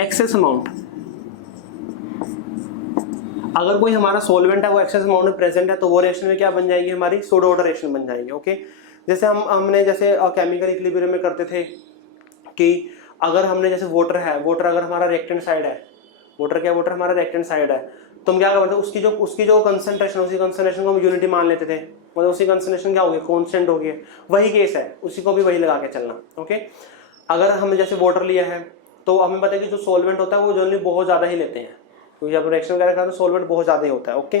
excess amount, अगर कोई हमारा सॉल्वेंट है वो एक्सेस अमाउंट में प्रेजेंट है तो वो रिएक्शन में क्या बन जाएगी? हमारी सूडो ऑर्डर रिएक्शन बन जाएगी। ओके, जैसे हमने जैसे केमिकल इक्विलिब्रियम में करते थे कि अगर हमने जैसे वाटर है, वाटर अगर हमारा रिएक्टेंट साइड है, वाटर क्या? वाटर हमारा रिएक्टेंट साइड है, तो हम क्या करते हैं, उसकी जो कंसंट्रेशन, उसी कंसंट्रेशन को हम यूनिटी मान लेते थे, मतलब उसी कंसंट्रेशन क्या हो गया, कांस्टेंट हो गया। वही केस है, उसी को भी वही लगा के चलना। ओके, अगर हमने जैसे वाटर लिया है तो हमें पता है कि जो सॉल्वेंट होता है वो जनरली बहुत ज़्यादा ही लेते हैं, क्योंकि जब रिएक्शन वगैरह करते हैं तो सॉल्वेंट बहुत ज़्यादा ही होता है। ओके,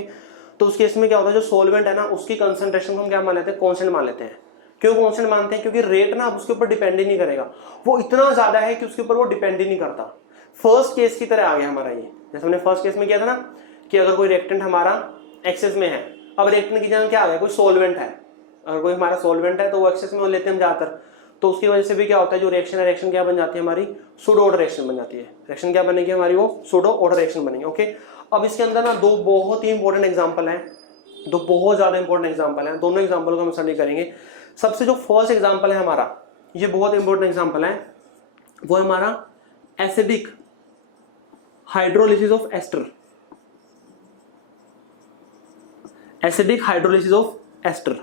तो उस केस में क्या होता है, जो सॉल्वेंट है ना उसकी कंसंट्रेशन को हम क्या मान लेते हैं, कांस्टेंट मान लेते हैं। क्यों कांस्टेंट मानते हैं, क्योंकि रेट ना अब उसके ऊपर डिपेंड ही नहीं करेगा, वो इतना ज़्यादा है कि उसके ऊपर वो डिपेंड ही नहीं करता। फर्स्ट केस की तरह आ गया हमारा ये, जैसे हमने फर्स्ट केस में किया था ना कि अगर कोई रिएक्टेंट हमारा एक्सेस में है, अब रिएक्टेंट की जगह क्या आ गया, कोई सॉल्वेंट है, अगर कोई हमारा सॉल्वेंट है तो वो एक्सेस में लेते हैं हम ज़्यादातर, तो उसकी वजह से भी क्या होता है, जो रिएक्शन है, रिएक्शन क्या बन जाती है हमारी, सूडो ऑर्डर रिएक्शन बन जाती है। रिएक्शन क्या बनेगी हमारी, वो सूडो ऑर्डर रिएक्शन बनेगी। ओके, अब इसके अंदर ना दो बहुत ही इंपॉर्टेंट एग्जांपल हैं, दो बहुत ज़्यादा इंपॉर्टेंट एग्जांपल हैं, दोनों एग्जांपल को हम स्टडी करेंगे। सबसे जो फर्स्ट एग्जांपल है हमारा, ये बहुत इंपॉर्टेंट एग्जांपल है, वो है हमारा acidic hydrolysis of ester. Acidic hydrolysis of ester,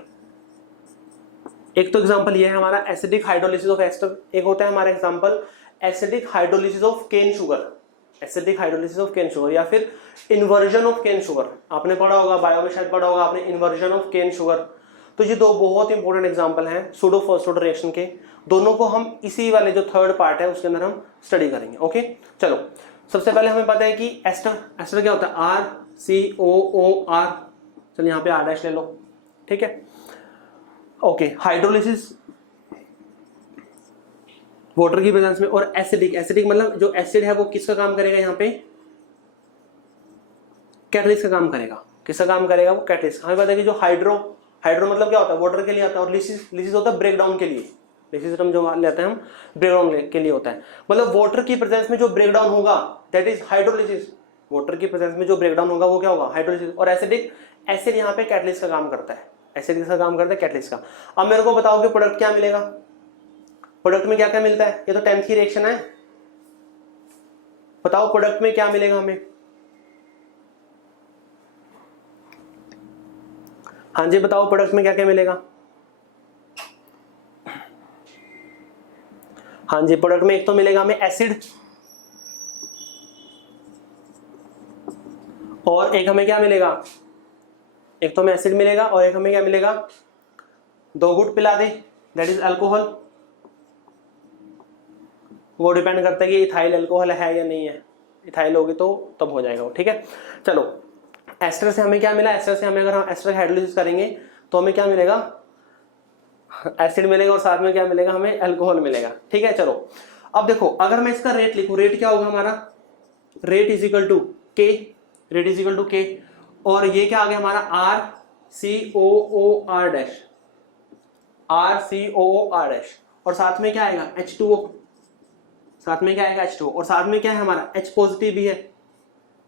एक तो एग्जांपल ये है हमारा एसिडिक हाइड्रोलिसिस ऑफ एस्टर, एक होता है हमारा example acidic hydrolysis of cane sugar, acidic hydrolysis of cane sugar, या फिर इन्वर्जन ऑफ केन शुगर। आपने पढ़ा होगा, बायो में शायद पढ़ा होगा आपने, इन्वर्जन ऑफ केन शुगर। तो ये दो बहुत इंपॉर्टेंट एग्जांपल हैं सूडो फर्स्ट ऑर्डर रिएक्शन के, दोनों को हम इसी वाले जो थर्ड पार्ट है उसके अंदर हम स्टडी करेंगे। ओके, चलो सबसे पहले हमें पता है कि एस्टर, एस्टर क्या होता है, RCOOR, चलिए यहाँ पे R डैश ले लो, ठीक है। ओके, हाइड्रोलिसिस वाटर की प्रेजेंस में, और एसिडिक, एसिडिक मतलब जो एसिड है वो किसका काम करेगा, यहाँ पे कैटलिस्ट का काम करेगा। किसका काम करेगा, वो कैटलिस्ट। हमें पता है कि जो हाइड्रो, हाइड्रो मतलब क्या होता है, वाटर के लिए आता है, और लिसिस, लिसिस होता है ब्रेक डाउन के लिए। लिसिस हम जो लेते हैं हम ब्रेक डाउन के लिए होता है, मतलब वाटर की प्रेजेंस में जो ब्रेक डाउन होगा दैट इज हाइड्रोलिसिस। वाटर की प्रेजेंस में जो ब्रेक डाउन होगा वो क्या होगा, हाइड्रोलिसिस। और एसिडिक, एसिड यहाँ पे कैटलिस्ट का काम करता है, एसिड किसका काम करता है, कैटलिस्ट का। अब मेरे को बताओ कि प्रोडक्ट क्या मिलेगा, प्रोडक्ट में क्या क्या मिलता है, ये तो 10th की रिएक्शन है, बताओ प्रोडक्ट में क्या मिलेगा हमें। हाँ जी बताओ, प्रोडक्ट में क्या क्या मिलेगा। हाँ जी, प्रोडक्ट में एक तो मिलेगा हमें एसिड, और एक हमें क्या मिलेगा, एक तो हमें एसिड मिलेगा और एक हमें क्या मिलेगा, दो घुट पिला दे, दैट इज अल्कोहल। वो डिपेंड करता है कि इथाइल अल्कोहल है या नहीं है, इथाइल होगी तो तब हो जाएगा वो, ठीक है। चलो एस्टर से हमें क्या मिला, एस्टर से हमें, अगर हम एस्टर हाइड्रोलिसिस करेंगे तो हमें क्या मिलेगा, एसिड मिलेगा, और साथ में क्या मिलेगा हमें, अल्कोहल मिलेगा, ठीक है। चलो अब देखो, अगर मैं इसका रेट लिखूं, रेट क्या होगा हमारा, रेट इज इक्वल टू के, रेट इज इक्वल टू के, और ये क्या आ गया हमारा RCOOR डैश, RCOOR डैश, और साथ में क्या आएगा H2O, साथ में क्या आएगा H2O, और साथ में क्या है हमारा H पॉजिटिव भी है,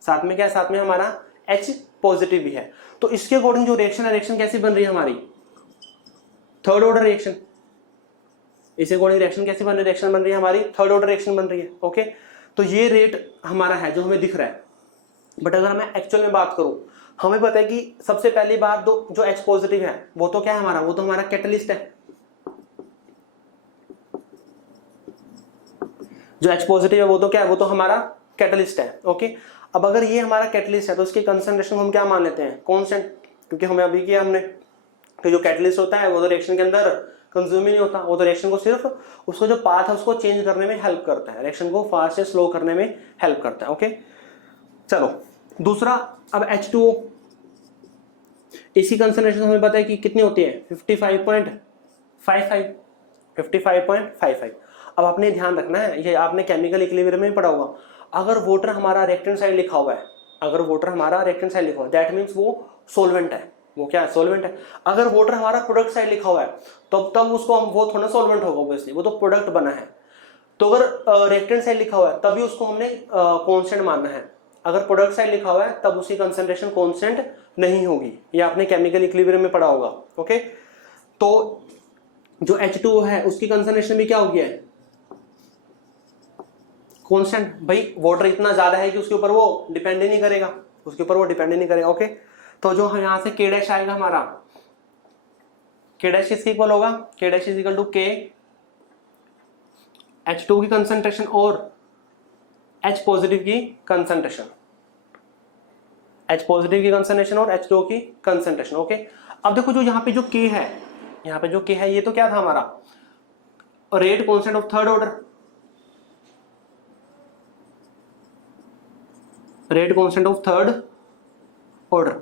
साथ में क्या है, साथ में हमारा H पॉजिटिव भी है। तो इसके अकॉर्डिंग जो रिएक्शन है, रिएक्शन कैसी बन रही है हमारी, थर्ड ऑर्डर रिएक्शन। इसे अकॉर्डिंग रिएक्शन कैसी बन रही है, रिएक्शन बन रही है हमारी थर्ड ऑर्डर रिएक्शन बन रही है। ओके, तो ये रेट हमारा है जो हमें दिख रहा है, बट अगर मैं एक्चुअल में बात करूं, हमें पता है कि सबसे पहली बात जो H पॉजिटिव है वो तो क्या है हमारा, वो तो हमारा कैटलिस्ट है। जो H पॉजिटिव है वो तो क्या है, वो तो हमारा कैटलिस्ट है। ओके, अब अगर ये हमारा कैटलिस्ट है तो उसकी कंसंट्रेशन हम क्या मान लेते हैं, कांस्टेंट, क्योंकि हमें अभी किया हमने कि जो कैटलिस्ट होता है वो तो रिएक्शन के अंदर कंज्यूम ही नहीं होता, वो तो रिएक्शन को सिर्फ उसको जो पाथ है उसको चेंज करने में हेल्प करता है, रिएक्शन को फास्ट या स्लो करने में हेल्प करता है। ओके, चलो दूसरा, अब H2O, इसी कंसंट्रेशन हमें पता है कि कितनी होती है, 55.55। अब आपने ध्यान रखना है, ये आपने केमिकल इक्विलिब्रियम में पढ़ा होगा, अगर वाटर हमारा रिएक्टेंट साइड लिखा हुआ है, अगर वाटर हमारा रिएक्टेंट साइड लिखा हुआ है दैट मींस वो सॉल्वेंट है, वो क्या है, सॉल्वेंट है। अगर वाटर हमारा प्रोडक्ट साइड लिखा हुआ है तब उसको हम, वो थोड़ा सॉल्वेंट होगा ऑब्वियसली, वो तो प्रोडक्ट बना है। तो अगर रिएक्टेंट साइड लिखा हुआ है तभी उसको हमने कांस्टेंट मानना है, अगर प्रोडक्ट साइड लिखा हुआ है तब उसकी कंसंट्रेशन कांस्टेंट नहीं होगी, ये आपने केमिकल इक्विलिब्रियम में पढ़ा होगा। ओके, तो जो H2O है उसकी कंसंट्रेशन भी क्या हो गया है, कांस्टेंट। भाई वाटर इतना ज्यादा है कि उसके ऊपर वो डिपेंड ही नहीं करेगा, उसके ऊपर वो डिपेंड ही नहीं करेगा। ओके, तो जो यहां से K डैश आएगा हमारा, K डैश किसके इक्वल होगा, K dash is equal to K H2 की कंसंट्रेशन और H पॉजिटिव की कंसंट्रेशन, H पॉजिटिव की कंसंट्रेशन और H2O की कंसंट्रेशन। ओके, अब देखो जो यहाँ पे जो K है, यहाँ पे जो K है ये तो क्या था हमारा rate constant of third order, rate constant of third order.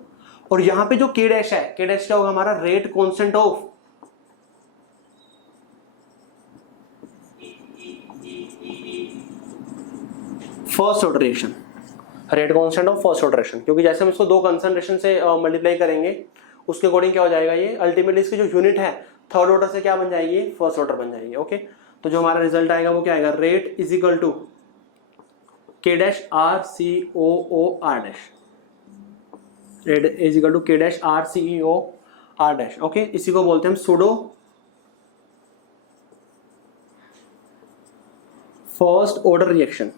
और यहां पे जो K डैश है, K डैश क्या होगा हमारा rate constant of first order reaction, rate constant of first order reaction, क्योंकि जैसे हम इसको दो कंसंट्रेशन से मल्टीप्लाई करेंगे उसके अकॉर्डिंग क्या हो जाएगा ये अल्टीमेटली इसकी जो यूनिट है थर्ड ऑर्डर से क्या बन जाएगी, फर्स्ट ऑर्डर बन जाएगी। ओके, तो जो हमारा रिजल्ट आएगा वो क्या आएगा, rate is equal to K dash R C O R dash, rate is equal to K dash R C O R dash. Okay, इसी को बोलते हैं हम सूडो फर्स्ट ऑर्डर रिएक्शन,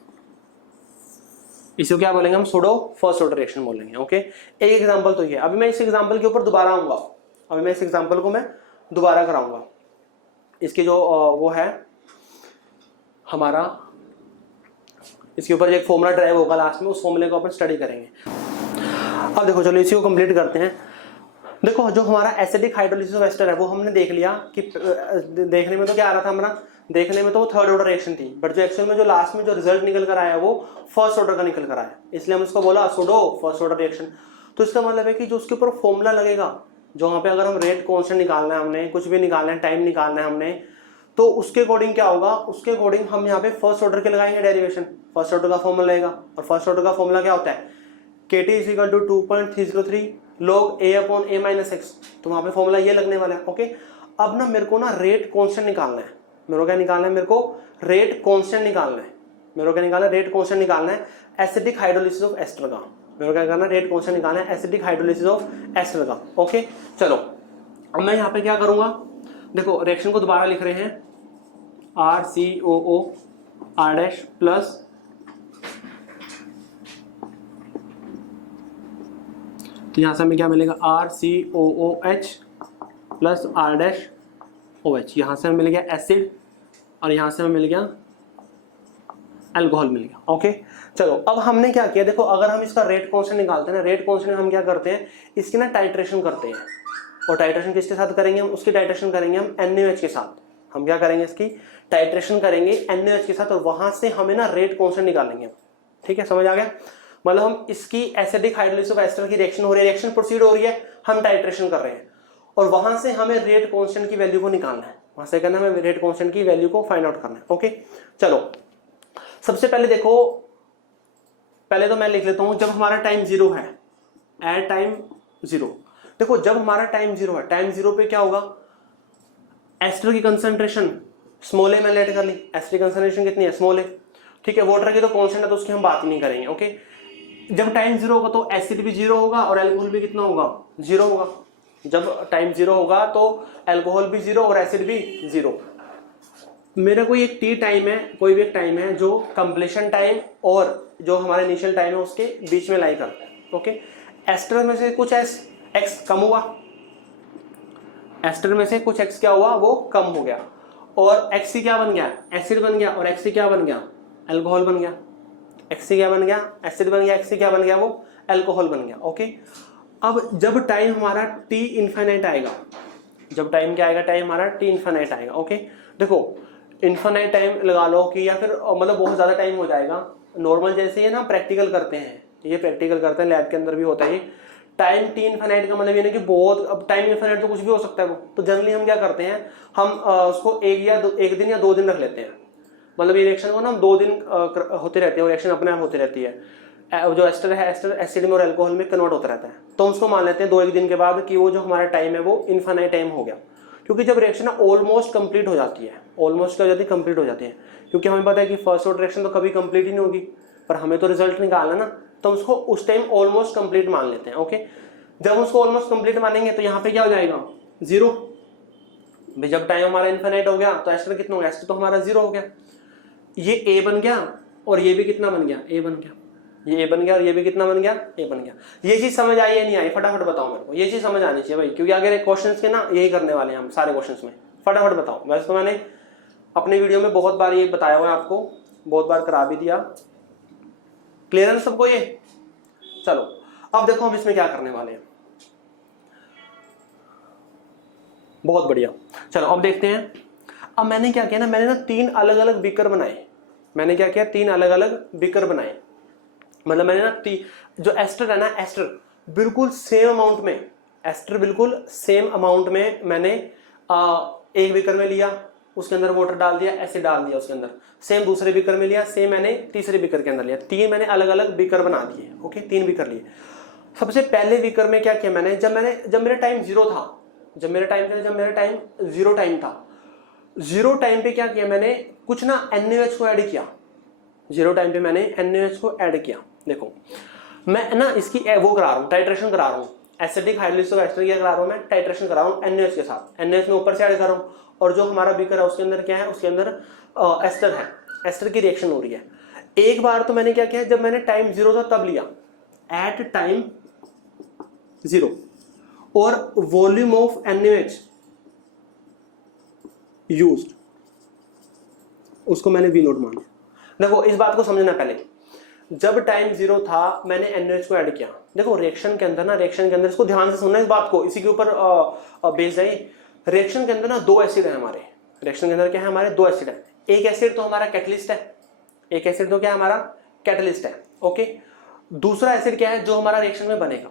इसी को क्या बोलेंगे हम सूडो फर्स्ट ऑर्डर रिएक्शन बोलेंगे। ओके, एक एग्जांपल तो ये, अभी मैं इस एग्जांपल के ऊपर दोबारा आऊंगा, अभी मैं इस एग्जांपल को मैं दोबारा कराऊंगा। इसकी जो वो है हमारा, इसके ऊपर एक फॉर्मूला ड्राइव होगा लास्ट में, उस फॉर्मूले को अपन स्टडी करेंगे। अब देखो चलो इसी को कंप्लीट करते हैं। देखो जो हमारा एसिडिक हाइड्रोलिसिस ऑफ एस्टर है वो हमने देख लिया कि देखने में तो क्या आ रहा था हमारा, देखने में तो वो थर्ड ऑर्डर रिएक्शन थी, बट जो एक्चुअल में जो लास्ट में जो रिजल्ट निकल कर आया वो फर्स्ट ऑर्डर का निकल कर आया, इसलिए हम इसको बोला सूडो फर्स्ट ऑर्डर रिएक्शन। तो इसका मतलब है कि जो उसके ऊपर फॉर्मूला लगेगा, जो वहाँ पे अगर हम रेट कांस्टेंट निकालना है, हमने कुछ भी निकालना है, टाइम निकालना है हमने, तो उसके अकॉर्डिंग क्या होगा, उसके अकॉर्डिंग हम यहाँ पे फर्स्ट ऑर्डर के लगाएंगे डेरिवेशन, फर्स्ट ऑर्डर का फॉर्मूला रहेगा। और फर्स्ट ऑर्डर का फॉर्मूला क्या होता है, KT is equal to 2.303 log A upon A minus x, तो वहाँ पे फॉर्मूला ये लगने वाला है। ओके, अब ना मेरे को ना रेट कांस्टेंट निकालना है, मेरे को क्या निकालना है, मेरे को रेट कांस्टेंट निकालना है, मेरे को क्या निकालना है, रेट कांस्टेंट निकालना है एसिडिक हाइड्रोलिसिस ऑफ एस्टर का, मेरे को क्या करना है, रेट कांस्टेंट निकालना है एसिडिक हाइड्रोलिसिस ऑफ एस्टर का। ओके, चलो अब मैं यहाँ पे क्या करूंगा, देखो रिएक्शन को दोबारा लिख रहे हैं RCOO R डैश प्लस तो यहां से हमें क्या मिलेगा RCOOH plus R dash OH, यहां से हमें मिल गया एसिड और यहां से हमें मिल गया अल्कोहल मिल गया। ओके, चलो अब हमने क्या किया, देखो अगर हम इसका रेट कांस्टेंट निकालते हैं ना, रेट कांस्टेंट हम क्या करते हैं, इसकी ना टाइट्रेशन करते हैं, और टाइट्रेशन किसके साथ करेंगे हम, उसकी टाइट्रेशन करेंगे हम NaOH के साथ, हम क्या करेंगे इसकी टाइट्रेशन करेंगे NaOH के साथ, और वहां से हमें ना रेट कांस्टेंट निकालेंगे। ठीक है, समझ आ गया, मतलब हम इसकी एसिडिक हाइड्रोलिसिस ऑफ एस्टर की रिएक्शन हो रही है, रिएक्शन प्रोसीड हो रही है, हम टाइट्रेशन कर रहे हैं, और वहां से हमें रेट कांस्टेंट की वैल्यू को निकालना है, वहां से करना है हमें रेट कांस्टेंट की वैल्यू को फाइंड आउट करना है। ओके, चलो सबसे पहले देखो, पहले तो मैं लिख लेता हूं, जब हमारा टाइम जीरो है, एट टाइम जीरो, देखो जब हमारा टाइम जीरो है, टाइम जीरो पे क्या होगा, एस्टर की कंसंट्रेशन स्मॉल ए मैंने ऐड कर ली, एस्टर की कंसंट्रेशन कितनी है, स्मॉल ए। ठीक है, वाटर की तो कांस्टेंट है तो उसकी हम बात ही नहीं करेंगे। ओके, जब टाइम जीरो होगा तो एसिड भी जीरो होगा और अल्कोहल भी कितना होगा, जीरो होगा। जब टाइम जीरो होगा तो अल्कोहल भी जीरो और एसिड भी जीरो। मेरा कोई एक टी टाइम है, कोई भी एक टाइम है जो कंप्लीशन टाइम और जो हमारा इनिशियल टाइम है उसके बीच में लाई करता है। ओके, एस्टर में से कुछ एक्स कम हुआ, एस्टर में से कुछ एक्स क्या हुआ, वो कम हो गया, और एक्सी क्या बन गया, एसिड बन गया, और एक्सी क्या बन गया, अल्कोहल बन गया। एक्सी क्या बन गया, एसिड बन गया, एक्सी क्या बन गया, वो अल्कोहल बन गया। ओके, अब जब टाइम हमारा टी इन्फिनिट आएगा, जब टाइम क्या आएगा, टाइम हमारा टी इन्फिनिट आएगा। ओके, देखो इन्फिनिट टाइम लगा लो कि या फिर मतलब बहुत ज़्यादा टाइम हो जाएगा, नॉर्मल जैसे ये ना प्रैक्टिकल करते हैं, ये प्रैक्टिकल करते हैं, लैब के अंदर भी होता है ये टाइम टी इन्फिनिट का मतलब ये नहीं कि बहुत, अब टाइम इन्फिनिट तो कुछ भी हो सकता है वो, तो जनरली हम क्या करते हैं, हम उसको एक दिन या दो दिन रख लेते हैं, मतलब ये रिएक्शन को ना हम 2 दिन होते रहते हैं, रिएक्शन अपने आप होती रहती है, जो एस्टर है एस्टर एसिड में और अल्कोहल में कन्वर्ट होता रहता है, तो हम उसको मान लेते हैं 2-1 दिन के बाद कि वो जो हमारा टाइम है वो इन्फिनिट टाइम हो गया, क्योंकि जब रिएक्शन ऑलमोस्ट कंप्लीट हो जाती है, ऑलमोस्ट क्या हो जाती है, कंप्लीट हो जाती है, क्योंकि हमें पता है कि फर्स्ट ऑर्डर रिएक्शन तो कभी कंप्लीट ही नहीं होगी, पर हमें तो रिजल्ट निकालना ना, तो हम उसको उस टाइम ऑलमोस्ट कंप्लीट मान लेते हैं। ओके, जब हम उसको ऑलमोस्ट कंप्लीट मानेंगे तो यहाँ पे क्या हो जाएगा, जीरो। जब टाइम हमारा इन्फिनिट हो गया तो एस्टर कितना हो गया, एस्टर तो हमारा जीरो हो गया, ये ए बन गया और ये भी कितना बन गया, ए बन गया, ये ए बन गया और ये भी कितना बन गया, ए बन गया। ये चीज समझ आई या नहीं आई, फटाफट बताओ मेरे को, ये चीज समझ आनी चाहिए भाई, क्योंकि अगर क्वेश्चंस के ना यही करने वाले हैं हम सारे क्वेश्चंस में, फटाफट बताओ। वैसे तो मैंने अपने वीडियो में बहुत बार ये बताया हुआ है आपको, बहुत बार करा भी दिया, क्लियर है सबको ये। चलो अब देखो हम इसमें क्या करने वाले हैं, बहुत बढ़िया। चलो अब देखते हैं। अब मैंने क्या किया ना, मैंने ना 3 अलग अलग बीकर बनाए। मैंने क्या किया, 3 अलग अलग बीकर बनाए। मतलब मैंने ना जो एस्टर है ना, एस्टर बिल्कुल सेम अमाउंट में, एस्टर बिल्कुल सेम अमाउंट में मैंने एक बीकर में लिया, उसके अंदर वाटर डाल दिया, एसिड डाल दिया उसके अंदर। सेम दूसरे बीकर में लिया, सेम मैंने तीसरे बीकर के अंदर लिया। 3 मैंने अलग अलग बीकर बना दिए। ओके, 3 बीकर लिए। सबसे पहले बीकर में क्या किया मैंने, जब मेरा टाइम 0 था, जब मेरा टाइम 0 टाइम था, 0 टाइम पे क्या किया मैंने, कुछ ना NaOH को ऐड किया। 0 टाइम पे मैंने NaOH को ऐड किया। देखो मैं ना इसकी वो करा रहा हूँ, टाइट्रेशन करा रहा हूँ। एसिडिक हाइड्रोलिसिस ऑफ एस्टर क्या करा रहा हूँ मैं, टाइट्रेशन करा रहा हूँ NaOH के साथ। NaOH में ऊपर से ऐड कर रहा हूँ, और जो हमारा बीकर है उसके अंदर क्या है, उसके अंदर एस्टर है, एस्टर की रिएक्शन हो रही है। एक बार तो मैंने क्या किया, जब मैंने टाइम 0 था तब लिया, एट टाइम 0, और वॉल्यूम ऑफ NaOH यूज्ड, उसको मैंने V0 मान लिया। देखो इस बात को समझना, पहले जब टाइम 0 था मैंने NaOH को ऐड किया। देखो रिएक्शन के अंदर ना, रिएक्शन के अंदर, इसको ध्यान से सुनना इस बात को, इसी के ऊपर बेस्ड है। रिएक्शन के अंदर ना 2 एसिड है हमारे। रिएक्शन के अंदर क्या है, हमारे 2 एसिड है। एक एसिड तो हमारा कैटलिस्ट है, एक एसिड तो क्या हमारा कैटलिस्ट है। ओके, दूसरा एसिड क्या है जो हमारा रिएक्शन में बनेगा,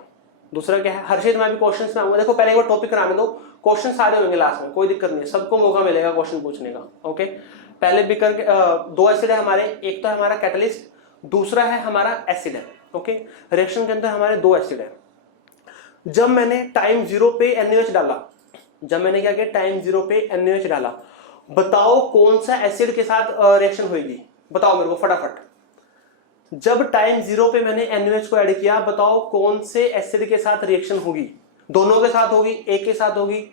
दूसरा क्या है। हर्षित मैं भी क्वेश्चंस में आऊंगा। देखो पहले एक बार टॉपिक कराने दो, क्वेश्चन सारे होंगे लास्ट में, कोई दिक्कत नहीं है, सबको मौका मिलेगा क्वेश्चन पूछने का। ओके, पहले बीकर के 2 एसिड है हमारे, एक तो है हमारा कैटलिस्ट, दूसरा है हमारा एसिड है। ओके, रिएक्शन के अंदर हमारे 2 एसिड है। जब मैंने टाइम 0 पे NaOH डाला, जब मैंने क्या किया, टाइम 0 पे NaOH डाला, बताओ कौन सा एसिड के साथ रिएक्शन होगी, बताओ मेरे को फटाफट। जब टाइम 0 पे मैंने NaOH को ऐड किया, बताओ कौन से एसिड के साथ रिएक्शन होगी। दोनों के साथ होगी, एक के साथ होगी,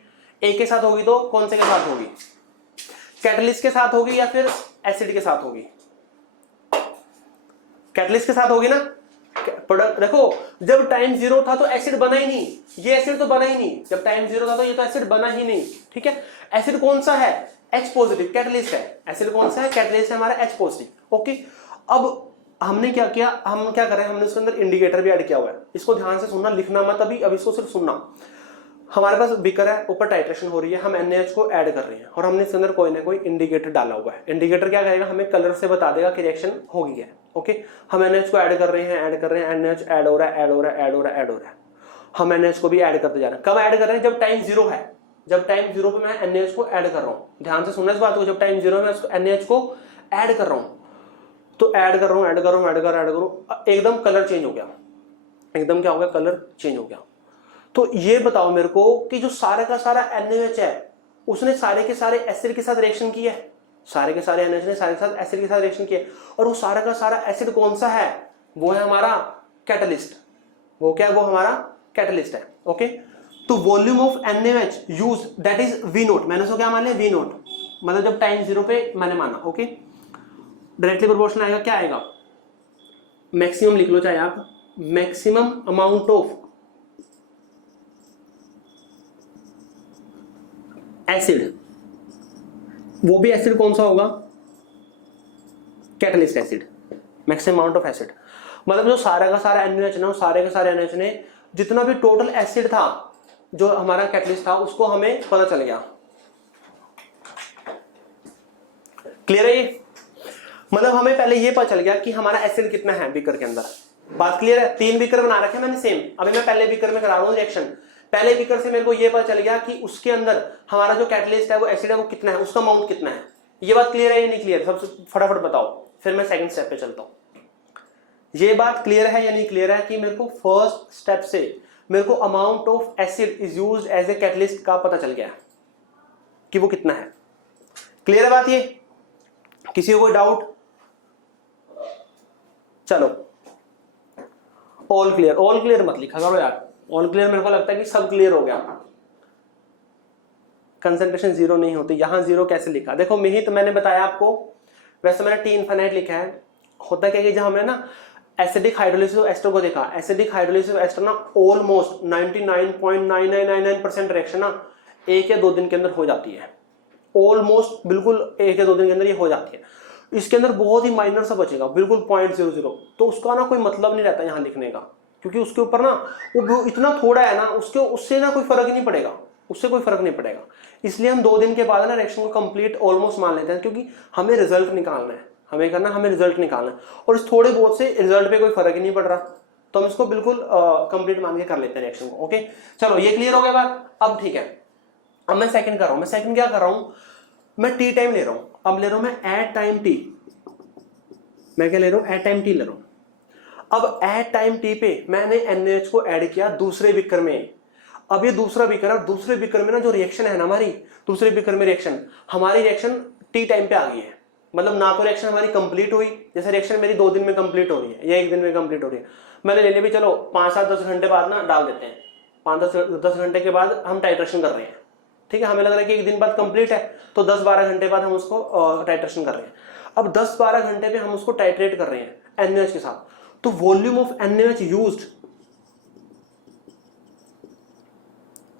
एक के साथ होगी, तो कौन से के साथ होगी, कैटलिस्ट के साथ होगी या फिर एसिड के साथ होगी। कैटलिस्ट के साथ होगी ना। प्रोडक्ट देखो, जब टाइम 0 था तो एसिड बना ही नहीं, ये एसिड तो बना ही नहीं। जब टाइम 0 था तो ये तो एसिड बना ही नहीं। ठीक है, एसिड कौन सा है, H पॉजिटिव, कैटलिस्ट है। एसिड कौन सा है, कैटलिस्ट है हमारा H पॉजिटिव। ओके, अब हमने क्या किया, हम क्या कर रहे हैं, हमने उसके अंदर इंडिकेटर भी ऐड किया हुआ है। इसको ध्यान से सुनना, लिखना मत अभी, अब इसको सिर्फ सुनना। हमारे पास बीकर है, ऊपर टाइट्रेशन हो रही है, हम NaOH को ऐड कर रहे हैं, और हमने इसके अंदर कोई ना कोई इंडिकेटर डाला हुआ है। इंडिकेटर क्या करेगा, हमें कलर से बता देगा कि रिएक्शन हो गई है। ओके, हम NaOH को ऐड कर रहे हैं, NaOH ऐड हो रहा है, ऐड हो रहा है, ऐड हो रहा है, ऐड हो रहा है। हम NaOH को भी ऐड करते जा रहे हैं। कब ऐड कर रहे हैं, जब टाइम 0 है। जब टाइम 0 पे मैं NaOH को ऐड कर रहा हूँ, ध्यान से सुनना इस बात को। जब टाइम 0 में NaOH को ऐड कर रहा हूँ, तो ऐड कर रहा हूँ, ऐड कर रहा हूँ, ऐड कर रहा हूँ, एकदम कलर चेंज हो गया। एकदम क्या हो गया, कलर चेंज हो गया। तो ये बताओ मेरे को कि जो सारे का सारा NaOH है, उसने सारे के सारे एसिड के साथ रिएक्शन की है। सारे के सारे NaOH ने सारे के साथ एसिड के साथ रिएक्शन किया, और वो सारा का सारा एसिड कौन सा है, वो है हमारा कैटलिस्ट। वो क्या है, वो हमारा कैटलिस्ट है। ओके, तो volume of NaOH use that is V0। मैंने उसको क्या मान लिया, V0, मतलब जब टाइम 0 पे मैंने माना। ओके, डायरेक्टली प्रोपोर्शनल आएगा, क्या आएगा, मैक्सिमम लिख लो चाहे आप, मैक्सिमम अमाउंट ऑफ एसिड। वो भी एसिड कौन सा होगा, catalyst acid, maximum amount of acid. मतलब जो सारा का सारा NaOH ना, सारे के सारे NaOH ने जितना भी टोटल एसिड था जो हमारा कैटलिस्ट था, उसको हमें पता चल गया। क्लियर है ये, मतलब हमें पहले ये पता चल गया कि हमारा एसिड कितना है बीकर के अंदर। बात क्लियर है। 3 बीकर बना रखे मैंने सेम, अभी मैं पहले बीकर में करा रहा हूं रिएक्शन। पहले बीकर से मेरे को ये पता चल गया कि उसके अंदर हमारा जो कैटलिस्ट है, वो एसिड है, वो कितना है, उसका अमाउंट कितना है। ये बात क्लियर है या नहीं क्लियर, सबसे फटाफट बताओ, फिर मैं सेकंड स्टेप पे चलता हूं। ये बात क्लियर है या नहीं क्लियर है कि मेरे को फर्स्ट स्टेप से मेरे को amount of acid is used as a catalyst का पता चल गया कि वो कितना है। क्लियर है बात ये, किसी को कोई डाउट? चलो ऑल क्लियर, ऑल क्लियर मत लिखा करो यार, ऑल क्लियर मेरे को लगता है कि सब क्लियर हो गया। कंसंट्रेशन 0 नहीं होती, यहां 0 कैसे लिखा, देखो मिहित मैंने बताया आपको, वैसे मैंने T इनफाइनाइट लिखा है। होता क्या कि जब हमने ना एसिडिक हाइड्रोलिसिस ऑफ एस्टर को देखा, एसिडिक हाइड्रोलिसिस ऑफ एस्टर ना ऑलमोस्ट 99.999% रिएक्शन ना 1 या 2 दिन के अंदर हो जाती है। ऑलमोस्ट बिल्कुल 1 या 2 दिन के अंदर ये हो जाती है। इसके अंदर बहुत ही माइनर सा बचेगा, बिल्कुल 0.00, तो उसका ना कोई मतलब नहीं रहता यहाँ लिखने का, क्योंकि उसके ऊपर ना वो इतना थोड़ा है ना, उससे ना कोई फर्क ही नहीं पड़ेगा, उससे कोई फर्क नहीं पड़ेगा। इसलिए हम 2 दिन के बाद ना रिएक्शन को कंप्लीट ऑलमोस्ट मान लेते हैं, क्योंकि हमें रिजल्ट निकालना है, हमें रिजल्ट निकालना है, और इस थोड़े बहुत से रिजल्ट पे कोई फर्क ही नहीं पड़ रहा, तो हम इसको बिल्कुल कंप्लीट मान के कर लेते हैं रिएक्शन को। ओके चलो ये क्लियर हो गया बात। अब ठीक है, अब मैं सेकंड कर रहा हूं। मैं सेकंड क्या कर रहा हूं, मैं टी टाइम ले रहा हूं। अब ले रहा हूं मैं एट टाइम टी। मैं क्या ले रहा हूं, एट टाइम टी ले रहा हूं। अब एट टाइम टी पे मैंने NaOH को ऐड किया दूसरे बीकर में। अब ये दूसरा बीकर है, और दूसरे बीकर में ना जो रिएक्शन है ना हमारी, दूसरे बीकर में रिएक्शन, हमारी रिएक्शन टी टाइम पे आ गई है। मतलब ना तो रिएक्शन हमारी कंप्लीट हुई, जैसे रिएक्शन मेरी 2 दिन में कंप्लीट हो रही है या 1 दिन में कंप्लीट हो रही है, मैंने ले लिया भी चलो 5-7-10 घंटे बाद ना डाल देते हैं, 5-10 घंटे के बाद हम टाइट्रेशन कर रहे हैं, ठीक है, हमें लग रहा है कि 1 दिन बाद कंप्लीट है, तो 10-12 घंटे बाद हम उसको टाइट्रेशन कर रहे हैं। अब 10-12 घंटे पे हम उसको टाइट्रेट कर रहे हैं NaOH के साथ, तो volume of NaOH used,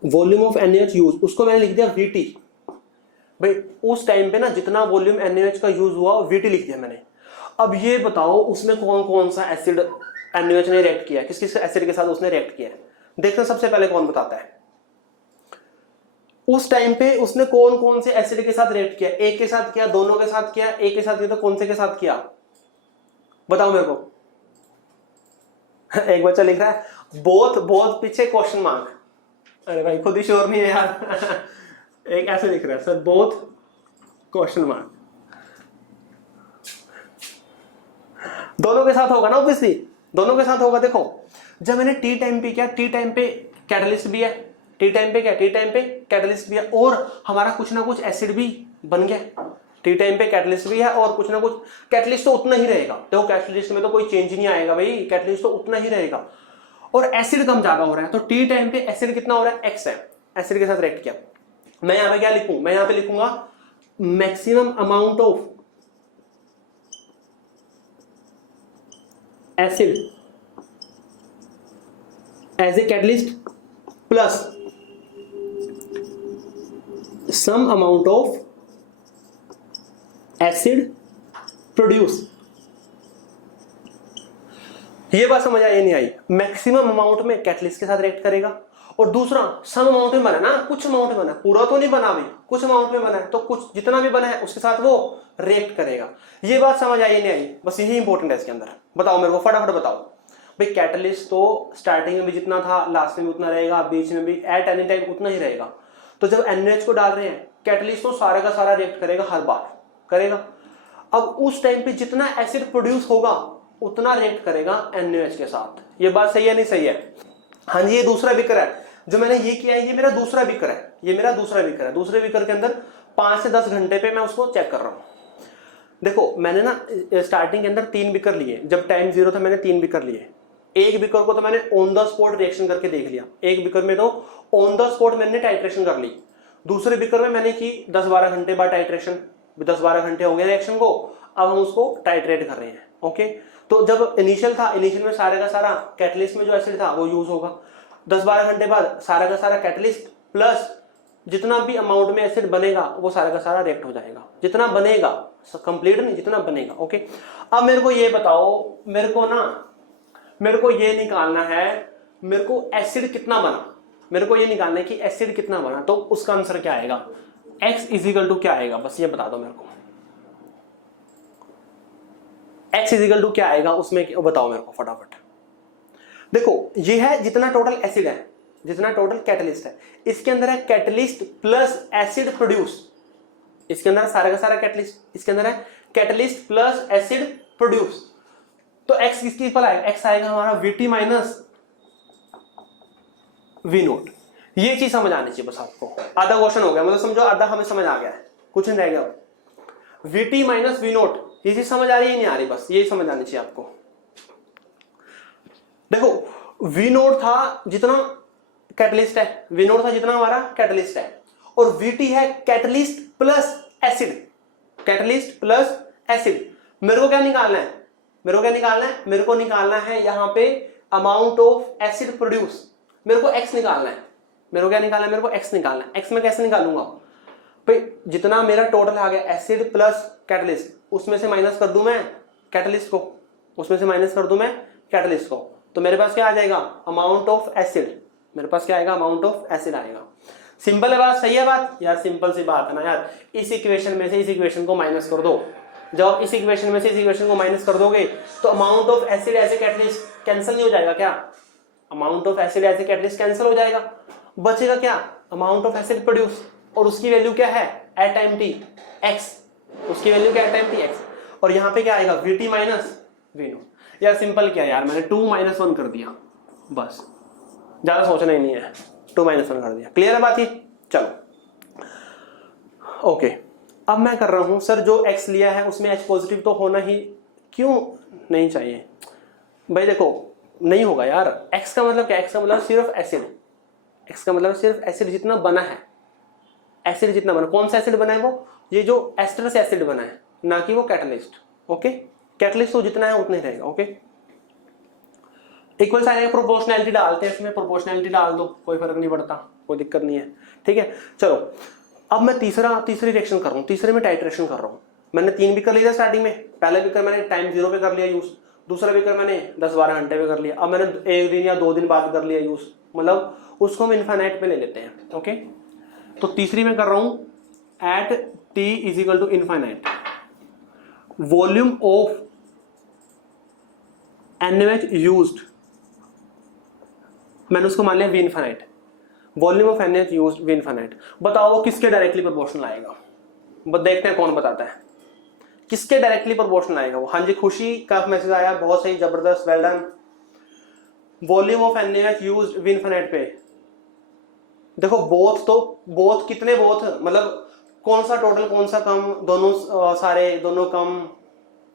volume of NaOH use, उसको मैंने लिख दिया VT। भाई उस टाइम पे ना जितना वॉल्यूम NaOH का यूज हुआ VT लिख दिया मैंने। अब ये बताओ उसमें कौन कौन सा एसिड NaOH ने रिएक्ट किया, किस किस एसिड के साथ उसने रिएक्ट किया, देखते हैं सबसे पहले कौन बताता है। उस टाइम पे उसने कौन कौन से एसिड के साथ रिएक्ट किया, एक के साथ किया, दोनों के साथ किया, एक के साथ किया, तो कौन से के साथ किया बताओ मेरे को। एक बच्चा लिख रहा है बोथ, बहुत पीछे क्वेश्चन मार्क, अरे भाई खुद ही श्योर नहीं है यार। एक ऐसे लिख रहा है सर बोथ क्वेश्चन मार्क, दोनों के साथ होगा ना ऑब्वियसली, दोनों के साथ होगा। देखो जब मैंने टी टाइम पे क्या, टी टाइम पे कैटलिस्ट भी है, टी टाइम पे क्या, टी टाइम पे कैटलिस्ट भी है, और हमारा कुछ ना कुछ एसिड भी बन गया। टी टाइम पे कैटलिस्ट भी है और कुछ ना कुछ, कैटलिस्ट तो उतना ही रहेगा, देखो कैटलिस्ट में तो कोई चेंज नहीं आएगा भाई, कैटलिस्ट तो उतना ही रहेगा, और एसिड कम ज्यादा हो रहा है, तो टी टाइम पे एसिड कितना हो रहा है, एक्स है, एसिड के साथ रिएक्ट किया। मैं यहां पे क्या लिखूं, मैं यहां पे लिखूंगा maximum amount of acid as a catalyst plus some amount of acid produce. ये बात समझ आई नहीं आई, मैक्सिमम अमाउंट में कैटलिस्ट के साथ रिएक्ट करेगा, और दूसरा सम अमाउंट में बना ना, कुछ अमाउंट में बना, पूरा तो नहीं बना भाई, कुछ अमाउंट में बना है, तो कुछ जितना भी बना है उसके साथ वो रिएक्ट करेगा। ये बात समझ आई नहीं आई, बस यही इंपॉर्टेंट है इसके अंदर। बताओ मेरे को फटाफट बताओ भाई, कैटलिस्ट तो स्टार्टिंग में भी जितना था लास्ट में भी उतना रहेगा, बीच में भी एट एनी टाइम उतना ही रहेगा, तो जब NaOH को डाल रहे हैं कैटलिस्ट तो सारा का सारा रिएक्ट करेगा, हर बार करेगा। अब उस टाइम पे जितना एसिड प्रोड्यूस होगा उतना रिएक्ट करेगा NaOH के साथ। ये बात सही है नहीं सही है? हाँ जी, ये दूसरा बीकर है जो मैंने ये किया है, ये मेरा दूसरा बीकर है, ये मेरा दूसरा बीकर है। दूसरे बीकर के अंदर 5 से 10 घंटे पे मैं उसको चेक कर रहा हूँ। देखो मैंने ना स्टार्टिंग के अंदर 3 बीकर लिए, जब टाइम 0 था मैंने 3 बीकर लिए। एक बीकर को तो मैंने ऑन द स्पॉट रिएक्शन करके देख लिया, एक बीकर में तो ऑन द स्पॉट मैंने टाइट्रेशन कर ली। दूसरे बीकर में मैंने की 10-12 घंटे बाद टाइट्रेशन, 10-12 घंटे हो गए रिएक्शन को, अब हम उसको टाइट्रेट कर रहे हैं। ओके, तो जब इनिशियल था, इनिशियल में सारे का सारा कैटलिस्ट में जो एसिड था वो यूज होगा, 10-12 घंटे बाद सारा का सारा कैटलिस्ट प्लस जितना भी अमाउंट में एसिड बनेगा वो सारा का सारा रिएक्ट हो जाएगा, जितना बनेगा, कंप्लीट नहीं, जितना बनेगा। ओके, अब मेरे को ये बताओ, मेरे को ये निकालना है, मेरे को एसिड कितना बना, मेरे को ये निकालना है कि एसिड कितना बना, तो उसका आंसर क्या आएगा, x इजिकल टू क्या आएगा, बस ये बता दो मेरे को, x इजिकल टू क्या आएगा उसमें बताओ मेरे को फटाफट। देखो ये है जितना टोटल एसिड है, जितना टोटल कैटलिस्ट है, इसके अंदर है कैटलिस्ट प्लस एसिड प्रोड्यूस, इसके अंदर सारा का सारा कैटलिस्ट, इसके अंदर है कैटलिस्ट प्लस एसिड प्रोड्यूस, तो x किसकी इक्वल आएगा, x आएगा हमारा Vt माइनस V नोट। ये चीज समझ आनी चाहिए बस आपको। आधा क्वेश्चन हो गया, मतलब समझो आधा हमें समझ आ गया है, कुछ नहीं रह गया। Vt माइनस V नोट, ये चीज समझ आ रही है नहीं आ रही, बस ये समझ आनी चाहिए आपको। देखो V नोट था जितना कैटलिस्ट है, V नोट था जितना हमारा कैटलिस्ट है, और Vt है catalyst plus acid, catalyst plus acid. मेरे को क्या निकालना है, मेरे को क्या निकालना है, मेरे को निकालना है यहाँ पे अमाउंट ऑफ एसिड प्रोड्यूस, मेरे को x निकालना है, मेरे को क्या निकालना है, मेरे को x निकालना है। x में कैसे निकालूंगा भाई, जितना मेरा टोटल आ गया एसिड प्लस कैटलिस्ट, उसमें से माइनस कर दूं मैं कैटलिस्ट को, उसमें से माइनस कर दूं मैं कैटलिस्ट को, तो मेरे पास क्या आ जाएगा, अमाउंट ऑफ एसिड, मेरे पास क्या आएगा, अमाउंट ऑफ एसिड आएगा। सिंपल है बात, सही है बात यार, सिंपल सी बात है ना यार। इस इक्वेशन में से इस इक्वेशन को माइनस कर दो, जब इस इक्वेशन में से इस इक्वेशन को माइनस कर दोगे तो amount of acid as a catalyst cancel नहीं हो जाएगा क्या, amount of acid as a catalyst cancel हो जाएगा, बचेगा क्या, अमाउंट ऑफ एसिड प्रोड्यूस, और उसकी वैल्यू क्या है एट टाइम टी एक्स, उसकी वैल्यू क्या है टाइम टी एक्स, और यहाँ पे क्या आएगा V T minus V naught. यार सिंपल क्या यार, मैंने 2 - 1 कर दिया, बस ज्यादा सोचना ही नहीं है, 2 - 1 कर दिया, क्लियर है बात ये। चलो ओके, अब मैं कर रहा हूं सर जो x लिया है उसमें h पॉजिटिव तो होना ही क्यों नहीं चाहिए भाई, देखो नहीं होगा यार, x का मतलब क्या, x का मतलब सिर्फ एसिड, x का मतलब सिर्फ एसिड जितना बना है, एसिड जितना बना, कौन सा एसिड बना है वो, ये जो एस्टरस एसिड बना है, ना कि वो कैटलिस्ट। ओके, कैटलिस्ट तो जितना है उतना ही रहेगा। ओके, इक्वल साइन है, प्रोपोर्शनैलिटी डालते हैं इसमें, प्रोपोर्शनैलिटी डाल दो, कोई फर्क नहीं पड़ता, कोई दिक्कत नहीं है, ठीक है। चलो अब मैं तीसरी रिएक्शन कर रहा हूँ, तीसरे में टाइट्रेशन कर रहा हूँ। मैंने 3 बीकर लिया था स्टार्टिंग में, पहला बीकर मैंने टाइम 0 पे कर लिया यूज, दूसरा बीकर मैंने 10-12 घंटे पे कर लिया, अब मैंने 1 दिन या 2 दिन बाद कर लिया यूज, मतलब उसको हम इनफाइनाइट पे ले लेते हैं। ओके, तो तीसरी में कर रहा हूँ at t is equal to infinite, volume of NaOH used, मैंने उसको मान लिया V infinite, volume of NaOH used V infinite. बताओ वो किसके डायरेक्टली प्रोपोर्शनल आएगा, बस देखते हैं कौन बताता है किसके डायरेक्टली प्रोपोर्शनल आएगा वो। हाँ जी, खुशी का मैसेज आया, बहुत सही, जबरदस्त, well done. Volume of NaOH used V infinite पे देखो, बोथ तो बोथ कितने, बोथ मतलब कौन सा टोटल कौन सा कम, दोनों सारे, दोनों कम,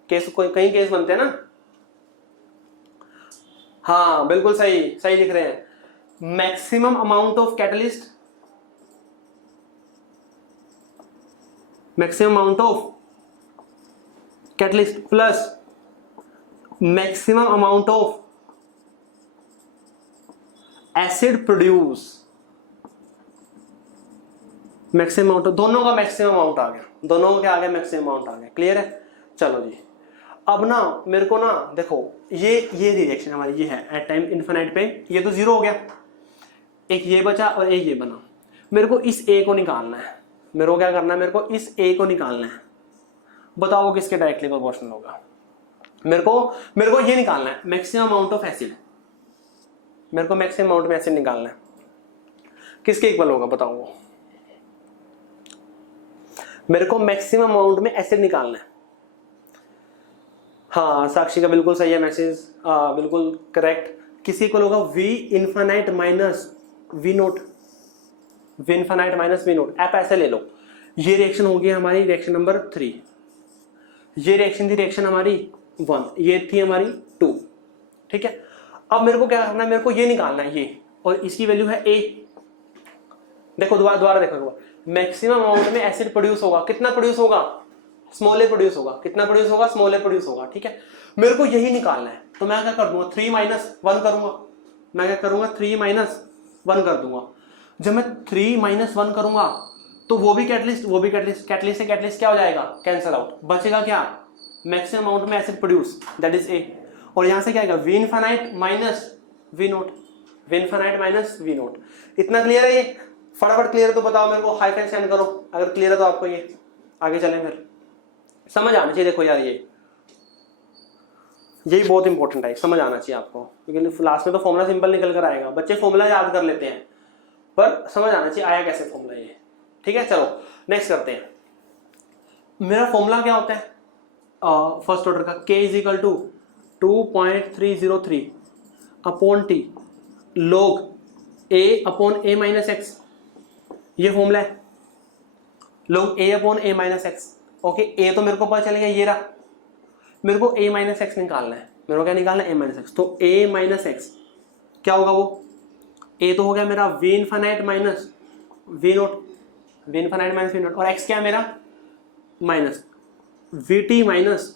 केस कई केस बनते हैं ना। हाँ बिल्कुल सही, सही लिख रहे हैं, maximum amount of catalyst, maximum amount of catalyst plus maximum amount of acid produce, maximum amount, दोनों का मैक्सिमम अमाउंट आ गया, दोनों का क्या आ गया, मैक्सिमम अमाउंट आ गया। क्लियर है, चलो जी। अब ना मेरे को ना देखो, ये रिएक्शन हमारी ये है एट टाइम इनफिनिट पे, ये तो 0 हो गया, एक ये बचा और एक ये बना, मेरे को इस a को निकालना है, मेरे को क्या करना है, मेरे को इस a को निकालना है। बताओ किसके डायरेक्टली प्रोपोर्शनल होगा, मेरे को ये निकालना है मैक्सिमम अमाउंट ऑफ एसिड, मेरे को मैक्सिमम अमाउंट में एसिड निकालना है, किसके इक्वल होगा बताओ वो, मेरे को मैक्सिमम अमाउंट में एसिड निकालना है। हाँ साक्षी का बिल्कुल सही है मैसेज, बिल्कुल करेक्ट, किसी को होगा V infinite minus V naught, V infinite minus V naught. आप ऐसे ले लो, ये रिएक्शन होगी हमारी रिएक्शन नंबर 3, ये रिएक्शन थी रिएक्शन हमारी 1, ये थी हमारी 2, ठीक है। अब मेरे को क्या करना है, मेरे को ये निकालना है ये, और इसकी वैल्यू है a। देखो दोबारा देखो, मैक्सिमम अमाउंट में एसिड प्रोड्यूस होगा, कितना प्रोड्यूस होगा, स्मॉल ए प्रोड्यूस होगा, कितना प्रोड्यूस होगा, स्मॉल ए प्रोड्यूस होगा, ठीक है। मेरे को यही निकालना है, तो मैं क्या कर दूंगा 3 - 1 करूंगा, मैं क्या करूंगा 3 - 1 कर दूंगा। जब मैं 3 - 1 करूंगा तो वो भी कैटलिस्ट से कैटलिस्ट क्या हो जाएगा, कैंसिल आउट, बचेगा क्या, मैक्सिमम अमाउंट में acid produce, that is a, और यहां से क्या आएगा V infinite minus V naught, V infinite minus V naught. इतना क्लियर है ये, फटाफट क्लियर है तो बताओ मेरे को, हाई फाइव सेंड करो अगर क्लियर है तो आपको, ये आगे चलें फिर, समझ आना चाहिए। देखो यार यही बहुत इंपॉर्टेंट है, समझ आना चाहिए आपको, क्योंकि लास्ट में तो फॉर्मूला सिंपल निकल कर आएगा, बच्चे फॉर्मूला याद कर लेते हैं पर समझ आना चाहिए आया कैसे फॉर्मूला ये, ठीक है। चलो नेक्स्ट करते हैं, मेरा फॉर्मूला क्या होता है फर्स्ट ऑर्डर का, k is equal to 2.303 upon t log a upon a minus x, ये फॉर्मूला है log a upon a minus x. Okay, a तो मेरे को पता चल गया, ये रहा, मेरे को a माइनस एक्स निकालना है, मेरे को क्या निकालना है a माइनस एक्स, तो a माइनस एक्स क्या होगा वो, a तो हो गया मेरा v infinite minus v naught, v infinite minus v naught, और x क्या है मेरा minus vt minus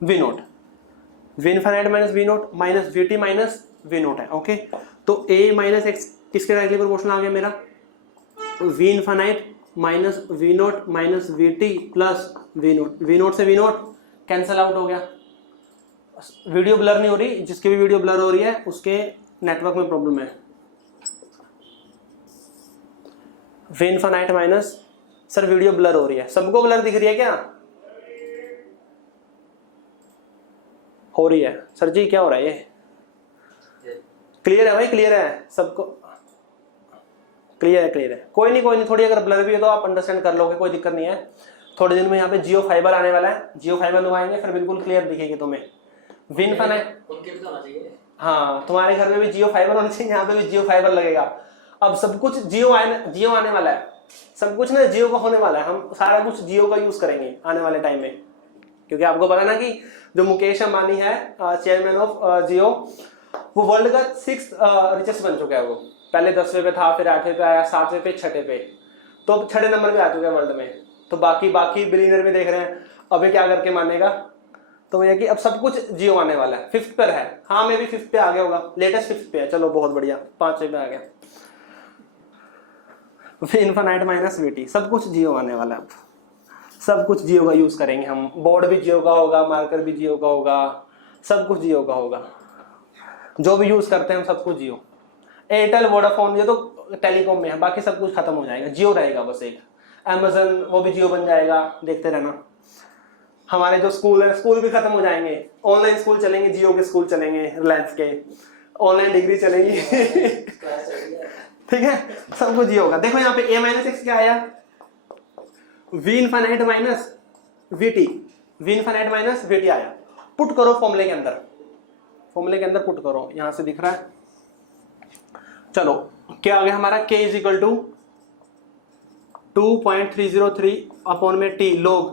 v naught, v infinite minus v naught minus vt minus v naught है। ओके, तो a माइनस एक्स किसके डायरेक्टली प्रोपोर्शनल आ गया मेरा, v infinite minus V naught minus V T plus we naught, we note से we note cancel out हो गया, video blur नहीं हो रही, जिसकी भी वीडियो ब्लर हो रही है उसके नेटवर्क में प्रॉब्लम है। V infinite minus, sir video blur हो रही है, सबको ब्लर दिख रही है क्या? हो रही है सर जी, क्या हो रहा है ये? क्लियर है भाई, क्लियर है सबको? क्लियर है, क्लियर है, कोई नहीं, थोड़ी अगर ब्लर भी है तो आप अंडरस्टैंड कर लोगे, कोई दिक्कत नहीं है। थोड़े दिन में यहाँ पे जियो फाइबर आने वाला है, जियो फाइबर लगाएंगे फिर बिल्कुल क्लियर दिखेगी तुम्हें। वी इनफाइनाइट उनके भी तो होना चाहिए। हाँ, तुम्हारे घर में भी जियो फाइबर होना चाहिए, यहाँ पे भी जियो फाइबर लगेगा। अब सब कुछ जियो आने वाला है, सब कुछ ना जियो का होने वाला है, हम सारा कुछ जियो का यूज करेंगे आने वाले टाइम में, क्योंकि आपको पता ना कि जो मुकेश अंबानी है चेयरमैन ऑफ जियो, वो वर्ल्ड का 6th रिचेस्ट बन चुका है। वो पहले 10वें पे था, फिर 8वें पे आया, 7वें पे, 6ठे पे, तो अब 6ठे नंबर पे आ चुका है वर्ल्ड में। तो बाकी बिलियनर भी देख रहे हैं अभी क्या करके मानेगा। तो ये कि अब सब कुछ जियो आने वाला है, 5th पर है, हाँ मे भी 5th पे आ गया होगा, लेटेस्ट 5th पे है, चलो बहुत बढ़िया, 5वें पे आ गया। इनफाइनाइट माइनस वीटी, सब कुछ जियो आने वाला है, अब सब कुछ जियो का यूज करेंगे हम, बोर्ड भी जियो का होगा, मार्कर भी जियो का होगा, सब कुछ जियो का होगा, जो भी यूज करते हैं हम सब कुछ जियो। एयरटेल वोडाफोन ये तो टेलीकॉम में है, बाकी सब कुछ खत्म हो जाएगा, जियो रहेगा बस एक। अमेजन वो भी जियो बन जाएगा, देखते रहना। हमारे जो स्कूल है, स्कूल भी खत्म हो जाएंगे, ऑनलाइन स्कूल चलेंगे, जियो के स्कूल चलेंगे, रिलायंस के ऑनलाइन डिग्री चलेगी ठीक है, सब कुछ जियो होगा। देखो यहाँ पे a माइनस एक्स क्या आया, V infinite minus VT, V infinite minus VT आया। पुट करो फॉर्मूले के अंदर, फॉर्मूले के अंदर पुट करो, यहां से दिख रहा है। चलो क्या आ गया हमारा, k is equal to 2.303 upon में t log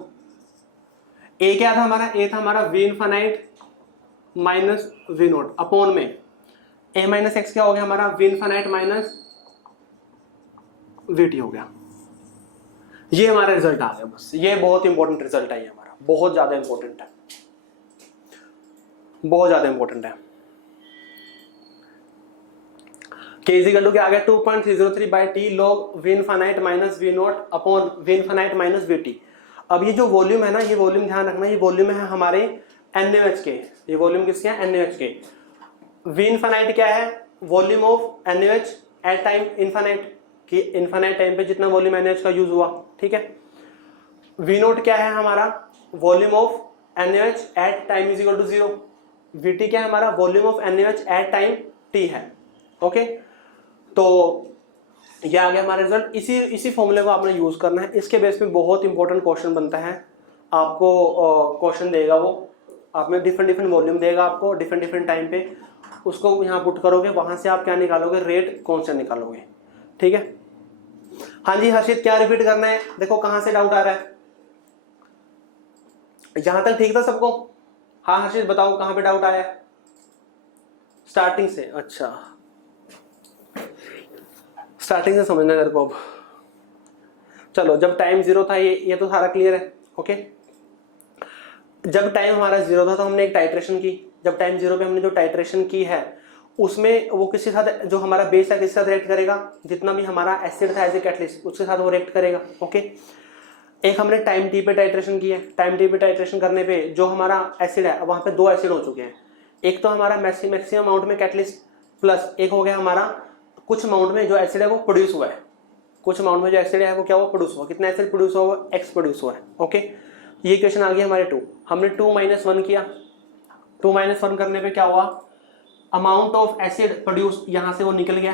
a क्या था हमारा, a था हमारा V infinite minus V naught upon में a माइनस एक्स क्या हो गया हमारा, V infinite minus V T हो गया। ये हमारा रिजल्ट आ गया, बस ये बहुत इंपॉर्टेंट रिजल्ट है, ये हमारा बहुत ज्यादा इंपॉर्टेंट है, बहुत ज्यादा इंपॉर्टेंट है। k इज इक्वल टू क्या आ गया, 2.303 by t log V infinite minus V naught upon V infinite minus V T. अब ये जो वॉल्यूम है ना, ये वॉल्यूम ध्यान रखना, ये वॉल्यूम है हमारे NaOH के, ये वॉल्यूम किसके हैं, NaOH के। वी इनफाइनाइट क्या है, volume of NaOH at time infinite, कि इनफाइनाइट टाइम पे जितना वॉल्यूम NaOH का यूज हुआ, ठीक है। वी नोट क्या है हमारा, volume of NaOH at time is equal to 0। Vt क्या है हमारा, volume of NaOH at time t है, ओके। तो ये आ गया हमारा रिजल्ट, इसी फॉर्मूले को आपने यूज करना है। इसके बेस पे बहुत इंपॉर्टेंट क्वेश्चन बनता है, आपको क्वेश्चन देगा वो, आप में डिफरेंट वॉल्यूम देगा आपको डिफरेंट टाइम पे, उसको यहाँ पुट करोगे, वहां से आप क्या निकालोगे, रेट कॉन्स्टेंट निकालोगे, ठीक है। हाँ जी हर्षित, क्या रिपीट करना है, देखो कहां से डाउट आ रहा है, यहां तक ठीक था सबको? हाँ हर्षित बताओ कहां पे डाउट आया, स्टार्टिंग से? अच्छा स्टार्टिंग से समझना मेरे को अब। चलो जब टाइम 0 था, ये तो सारा क्लियर है, ओके। जब टाइम हमारा 0 था तो हमने एक टाइट्रेशन की, जब टाइम 0 पे हमने जो टाइट्रेशन की है उसमें वो किसके साथ, जो हमारा बेस है किसके साथ रिएक्ट करेगा, जितना भी हमारा एसिड था एज ए कैटलिस्ट उसके साथ वो रिएक्ट करेगा, ओके। एक हमने टाइम टी पे टाइट्रेशन की है, टाइम टी पे टाइट्रेशन करने पे जो हमारा एसिड है वहां पे 2 एसिड हो चुके हैं, एक तो हमारा मैक्सिमम अमाउंट में कैटलिस्ट प्लस एक हो गया हमारा कुछ अमाउंट में जो एसिड है वो प्रोड्यूस हुआ है, कुछ अमाउंट में जो एसिड है वो क्या हुआ, प्रोड्यूस हुआ। कितना एसिड प्रोड्यूस हुआ, एक्स प्रोड्यूस हुआ है, ओके। ये क्वेश्चन आ गया हमारे 2, हमने 2 - 1 किया, 2 - 1 करने पे क्या हुआ, अमाउंट ऑफ एसिड प्रोड्यूस यहां से वो निकल गया,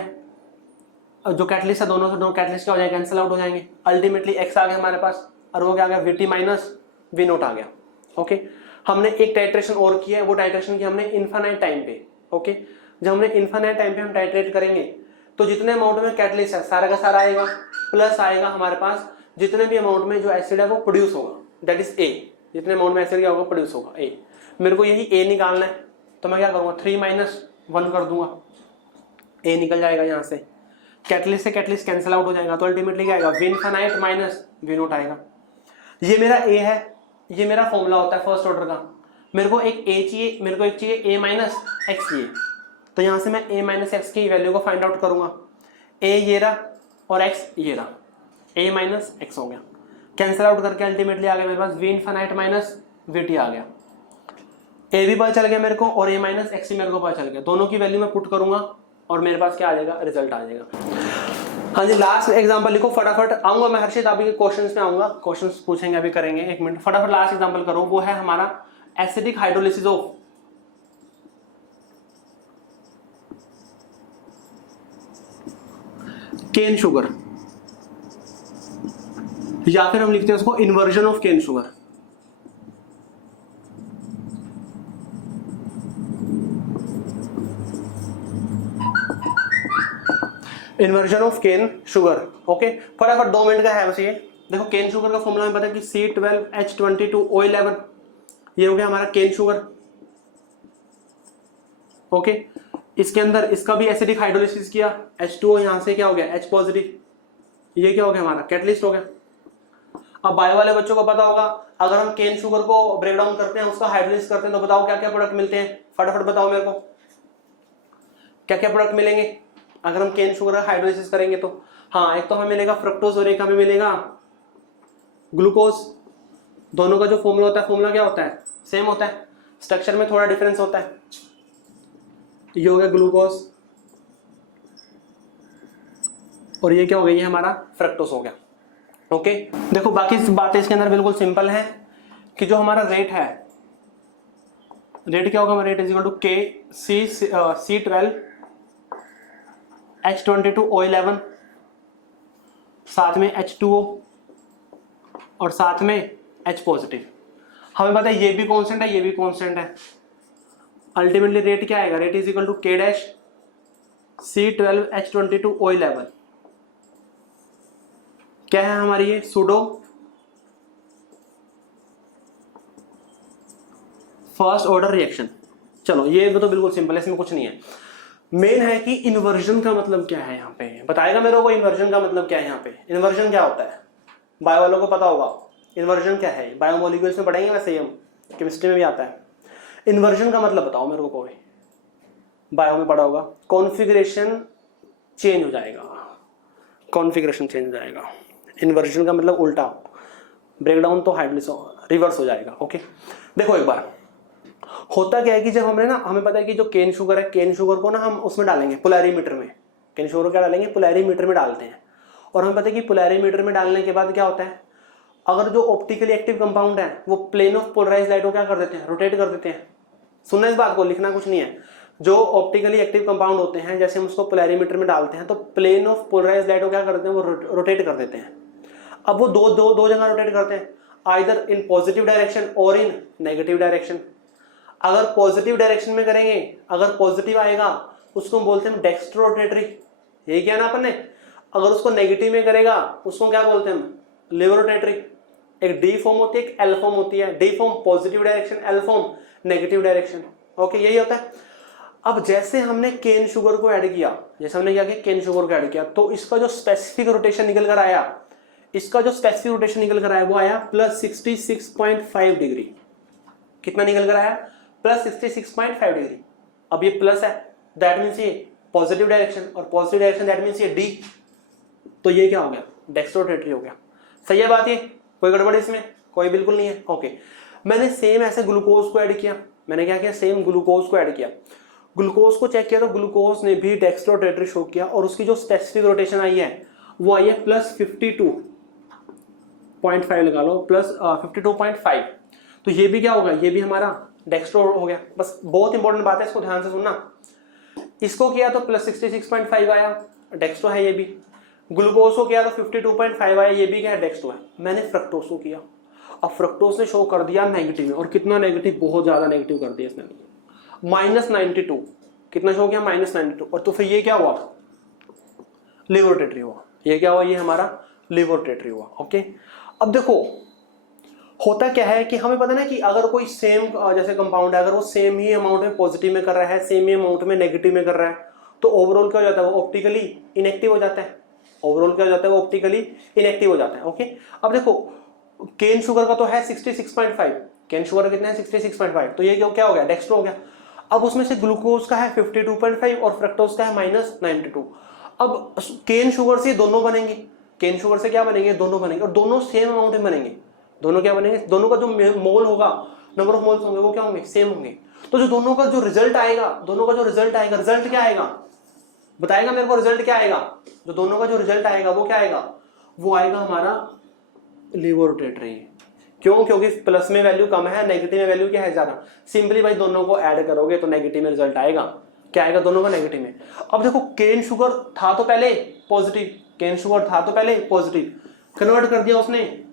जो कैटलिस्ट है दोनों से दोनों कैटलिस्ट क्या हो जाएंगे, कैंसिल आउट हो जाएंगे, अल्टीमेटली एक्स आ गया हमारे पास और वो क्या आ गया, Vt माइनस वी नोट आ गया, ओके। हमने एक टाइट्रेशन और की है, वो टाइट्रेशन की हमने इनफाइनाइट टाइम पे, ओके। जब हमने इनफाइनाइट टाइम पे हम टाइट्रेट करेंगे तो जितने अमाउंट में कैटलिस्ट है सारा का सारा आएगा, प्लस आएगा हमारे पास जितने भी अमाउंट में जो एसिड है वो प्रोड्यूस होगा, दैट इज ए, जितने अमाउंट में एसिड क्या होगा, प्रोड्यूस होगा ए। मेरे को यही ए निकालना है, तो मैं क्या करूंगा, 3 - 1 कर दूंगा, ए निकल जाएगा यहाँ से, कैटलिस्ट से कैटलिस्ट कैंसिल आउट हो जाएगा, तो अल्टीमेटली क्या आएगा, V infinite minus V naught आएगा। ये मेरा ए है, ये मेरा फॉर्मूला होता है फर्स्ट ऑर्डर का। मेरे को एक ए चाहिए, मेरे को एक चाहिए ए माइनस एक्स चाहिए, तो यहां से मैं ए माइनस एक्स की वैल्यू को फाइंड आउट करूंगा, ए ये रहा और एक्स ये रहा, ए माइनस एक्स हो गया, कैंसिल आउट करके अल्टीमेटली आ गया मेरे पास V infinite minus V T आ गया। ए भी पता चल गया मेरे को और ए माइनस एक्स भी मेरे को पता चल गया, दोनों की वैल्यू मैं पुट करूंगा और मेरे पास क्या आ जाएगा, रिजल्ट आ जाएगा। हाँ जी, लास्ट एग्जांपल लिखो फटाफट, आऊंगा मैं हर्षित अभी क्वेश्चंस में आऊंगा, क्वेश्चंस पूछेंगे अभी करेंगे, एक मिनट फटाफट लास्ट एग्जांपल करो। वो है हमारा acidic hydrolysis of cane sugar, या फिर हम लिखते हैं उसको inversion of cane sugar. Inversion of cane sugar, okay फटाफट 2 मिनट का है बस ये। देखो केन शुगर का फॉर्मूला हमें पता है कि C12H22O11, ये हो गया हमारा केन शुगर, ओके। इसके अंदर इसका भी एसिडिक हाइड्रोलिसिस किया, H2O यहां से क्या हो गया H पॉजिटिव, ये क्या हो गया हमारा कैटलिस्ट हो गया। अब बायो वाले बच्चों को पता होगा, अगर हम केन शुगर को ब्रेक डाउन करते हैं, उसका हाइड्रोलिसिस करते हैं, तो बताओ क्या क्या प्रोडक्ट मिलते हैं, फटाफट बताओ मेरे को क्या क्या प्रोडक्ट मिलेंगे अगर हम केन शुगर का हाइड्रोलिसिस करेंगे तो। हाँ, एक तो हमें मिलेगा फ्रक्टोज और एक हमें मिलेगा ग्लूकोज। दोनों का जो फॉर्मूला होता है, फॉर्मूला क्या होता है, सेम होता है, स्ट्रक्चर में थोड़ा डिफरेंस होता है। ये हो गया ग्लूकोज और ये क्या हो गया, ये हमारा फ्रक्टोज हो गया, ओके। देखो बाकी बातें इसके अंदर बिल्कुल सिंपल है कि जो हमारा रेट है, रेट क्या होगा, रेट इज इक्वल टू के C12H22O11 साथ में H2O और साथ में H पॉजिटिव। हमें पता है ये भी कांस्टेंट है, ये भी कांस्टेंट है। अल्टीमेटली रेट क्या आएगा, rate is equal to K dash C12H22O11। क्या है हमारी ये सूडो फर्स्ट ऑर्डर रिएक्शन। चलो ये तो बिल्कुल सिंपल है, इसमें कुछ नहीं है। मेन है कि इन्वर्जन का मतलब क्या है, यहाँ पे बताएगा मेरे को इन्वर्जन का मतलब क्या है। यहाँ पे इन्वर्जन क्या होता है, बायो वालों को पता होगा इन्वर्जन क्या है, बायोमोलिक्यूल्स में पढ़ेंगे, वैसे ही हम केमिस्ट्री में भी आता है। इन्वर्जन का मतलब बताओ मेरे को, कोई बायो में पढ़ा होगा, कॉन्फ़िगरेशन चेंज हो जाएगा, कॉन्फ़िगरेशन चेंज हो जाएगा। इन्वर्जन का मतलब उल्टा, ब्रेकडाउन तो हाइड्रोलिसिस रिवर्स हो जाएगा, ओके। देखो एक बार होता क्या है कि जब हमें पता है कि जो केन शुगर है, केन शुगर को ना हम उसमें डालेंगे पोलैरिमीटर में, केन शुगर को क्या डालेंगे, पोलैरिमीटर में डालते हैं। और हमें पता है कि पोलैरिमीटर में डालने के बाद क्या होता है, अगर जो ऑप्टिकली एक्टिव कंपाउंड है वो प्लेन ऑफ पोलराइज्ड लाइट को क्या कर देते हैं, रोटेट कर देते हैं। सुनना इस बात को, लिखना कुछ नहीं है। जो ऑप्टिकली एक्टिव कंपाउंड होते हैं, जैसे हम उसको पोलैरिमीटर में डालते हैं तो प्लेन ऑफ पोलराइज्ड लाइट को क्या कर देते हैं, वो रोटेट कर देते हैं। अब वो दो जगह रोटेट करते हैं, आइदर इन पॉजिटिव डायरेक्शन और इन नेगेटिव डायरेक्शन। अगर पॉजिटिव डायरेक्शन में करेंगे, अगर पॉजिटिव आएगा उसको हम बोलते हैं डेक्स्ट्रो रोटेटरी, यही क्या ना अपन ने। अगर उसको नेगेटिव में करेगा उसको क्या बोलते हैं हम, लेवो रोटेटरी। एक डी फॉर्म होती है, एक एल फॉर्म होती है। D form positive direction, L form negative direction, okay यही होता है। अब जैसे हमने केन शुगर को ऐड किया, जैसे हमने क्या किया, केन शुगर को ऐड किया, तो इसका जो स्पेसिफिक रोटेशन निकल कर आया, इसका जो स्पेसिफिक रोटेशन निकल कर आया वो आया +66.5 डिग्री। कितना निकल कर आया, +66.5 डिग्री। अब ये प्लस है, दैट मीन्स ये पॉजिटिव डायरेक्शन, और पॉजिटिव डायरेक्शन दैट मीन्स ये डी, तो ये क्या हो गया, डेक्स्ट्रो रोटेटरी हो गया। सही है बात, ये कोई गड़बड़ इसमें कोई बिल्कुल नहीं है, ओके। मैंने सेम ऐसे ग्लूकोज को ऐड किया, मैंने क्या किया, सेम ग्लूकोज को ऐड किया, ग्लूकोज को चेक किया तो ग्लूकोज ने भी डेक्स्ट्रो रोटेटरी शो किया, और उसकी जो स्पेसिफिक रोटेशन आई है वो आई है +52.5 लगा लो, +52.5। तो ये भी क्या होगा, ये भी हमारा डेक्स्ट्रो हो गया। बस बहुत इंपॉर्टेंट बात है, इसको ध्यान से सुनना। इसको किया तो +66.5 आया, डेक्स्ट्रो है ये भी। ग्लूकोज को किया तो 52.5 आया, ये भी क्या है, डेक्स्ट्रो है। मैंने फ्रक्टोज को किया, अब फ्रक्टोज ने शो कर दिया नेगेटिव में, और कितना नेगेटिव, बहुत ज्यादा नेगेटिव कर दिया इसने, -92। कितना शो किया, -92। और तो फिर ये क्या हुआ, लेवो रोटेटरी हुआ। ये क्या हुआ, ये हमारा लेवो रोटेटरी हुआ, ओके। अब देखो होता क्या है कि हमें पता ना कि अगर कोई सेम जैसे कंपाउंड है, अगर वो सेम ही अमाउंट में पॉजिटिव में कर रहा है, सेम ही अमाउंट में नेगेटिव में कर रहा है, तो ओवरऑल क्या हो जाता है, वो ऑप्टिकली इनएक्टिव हो जाता है। ओवरऑल क्या हो जाता है, वो ऑप्टिकली इनएक्टिव हो जाता है, ओके। अब देखो केन शुगर का तो है 66.5, केन शुगर कितना है 66.5, तो ये क्या हो गया, डेक्स्ट्रो हो गया। अब उसमें से ग्लूकोज का है 52.5 और फ्रक्टोज का है -92। अब केन शुगर से दोनों बनेंगे, केन शुगर से क्या बनेंगे, दोनों बनेंगे, और दोनों सेम अमाउंट में बनेंगे। दोनों क्या बनेंगे, दोनों का जो मोल होगा नंबर ऑफ मोल्स होंगे वो क्या होंगे, सेम होंगे। तो जो दोनों का जो रिजल्ट आएगा, रिजल्ट क्या आएगा, बताएगा मेरे को रिजल्ट क्या आएगा। जो दोनों का जो रिजल्ट आएगा वो क्या आएगा, वो आएगा हमारा लेवोरोटेटरी। क्यों, क्योंकि प्लस में वैल्यू कम है, नेगेटिव में वैल्यू क्या है ज्यादा। सिंपली भाई दोनों को ऐड करोगे तो नेगेटिव में रिजल्ट आएगा। क्या आएगा, दोनों का नेगेटिव में। अब देखो केन शुगर था तो पहले पॉजिटिव, कन्वर्ट कर दिया उसने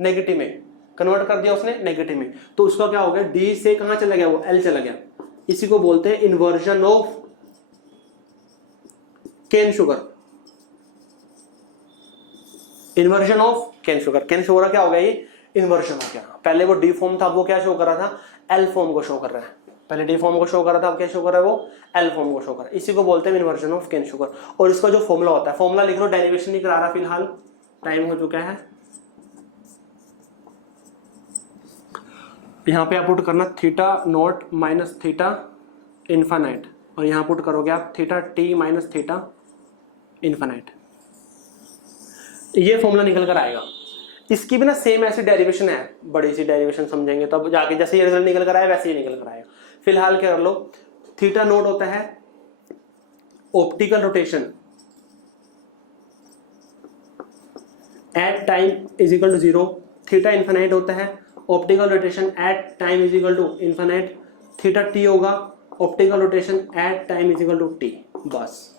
नेगेटिव में, तो उसका क्या हो गया, डी से कहां चला गया, वो एल चला गया। इसी को बोलते हैं inversion of cane sugar. Cane sugar का क्या हो गया, ये इन्वर्जन हो गया। पहले वो डी फॉर्म था, वो क्या शो कर रहा था, एल फॉर्म को शो कर रहा है। पहले डी फॉर्म को शो कर रहा था, अब क्या शो कर रहा है, वो एल फॉर्म को शो कर रहा है। इसी को बोलते हैं इन्वर्जन ऑफ केन शुगर। और इसका जो फॉर्मूला होता है, फॉर्मूला लिख लो, डेरिवेशन नहीं करा रहा फिलहाल, टाइम हो चुका है। यहाँ पे आप पुट करना theta naught minus theta infinite, और यहाँ पुट करोगे आप theta T minus theta infinite. ये फॉर्मूला निकल कर आएगा। इसकी भी ना सेम ऐसी डेरिवेशन है, बड़ी सी डेरिवेशन समझेंगे तब जाके, जैसे ये रिजल्ट निकल कर आया वैसे ही निकल कर आएगा। फिलहाल क्या कर लो, थीटा नोट होता है optical rotation at time is equal to 0, theta infinite होता है optical rotation at time is equal to infinite, theta T होगा optical rotation at time is equal to T. बस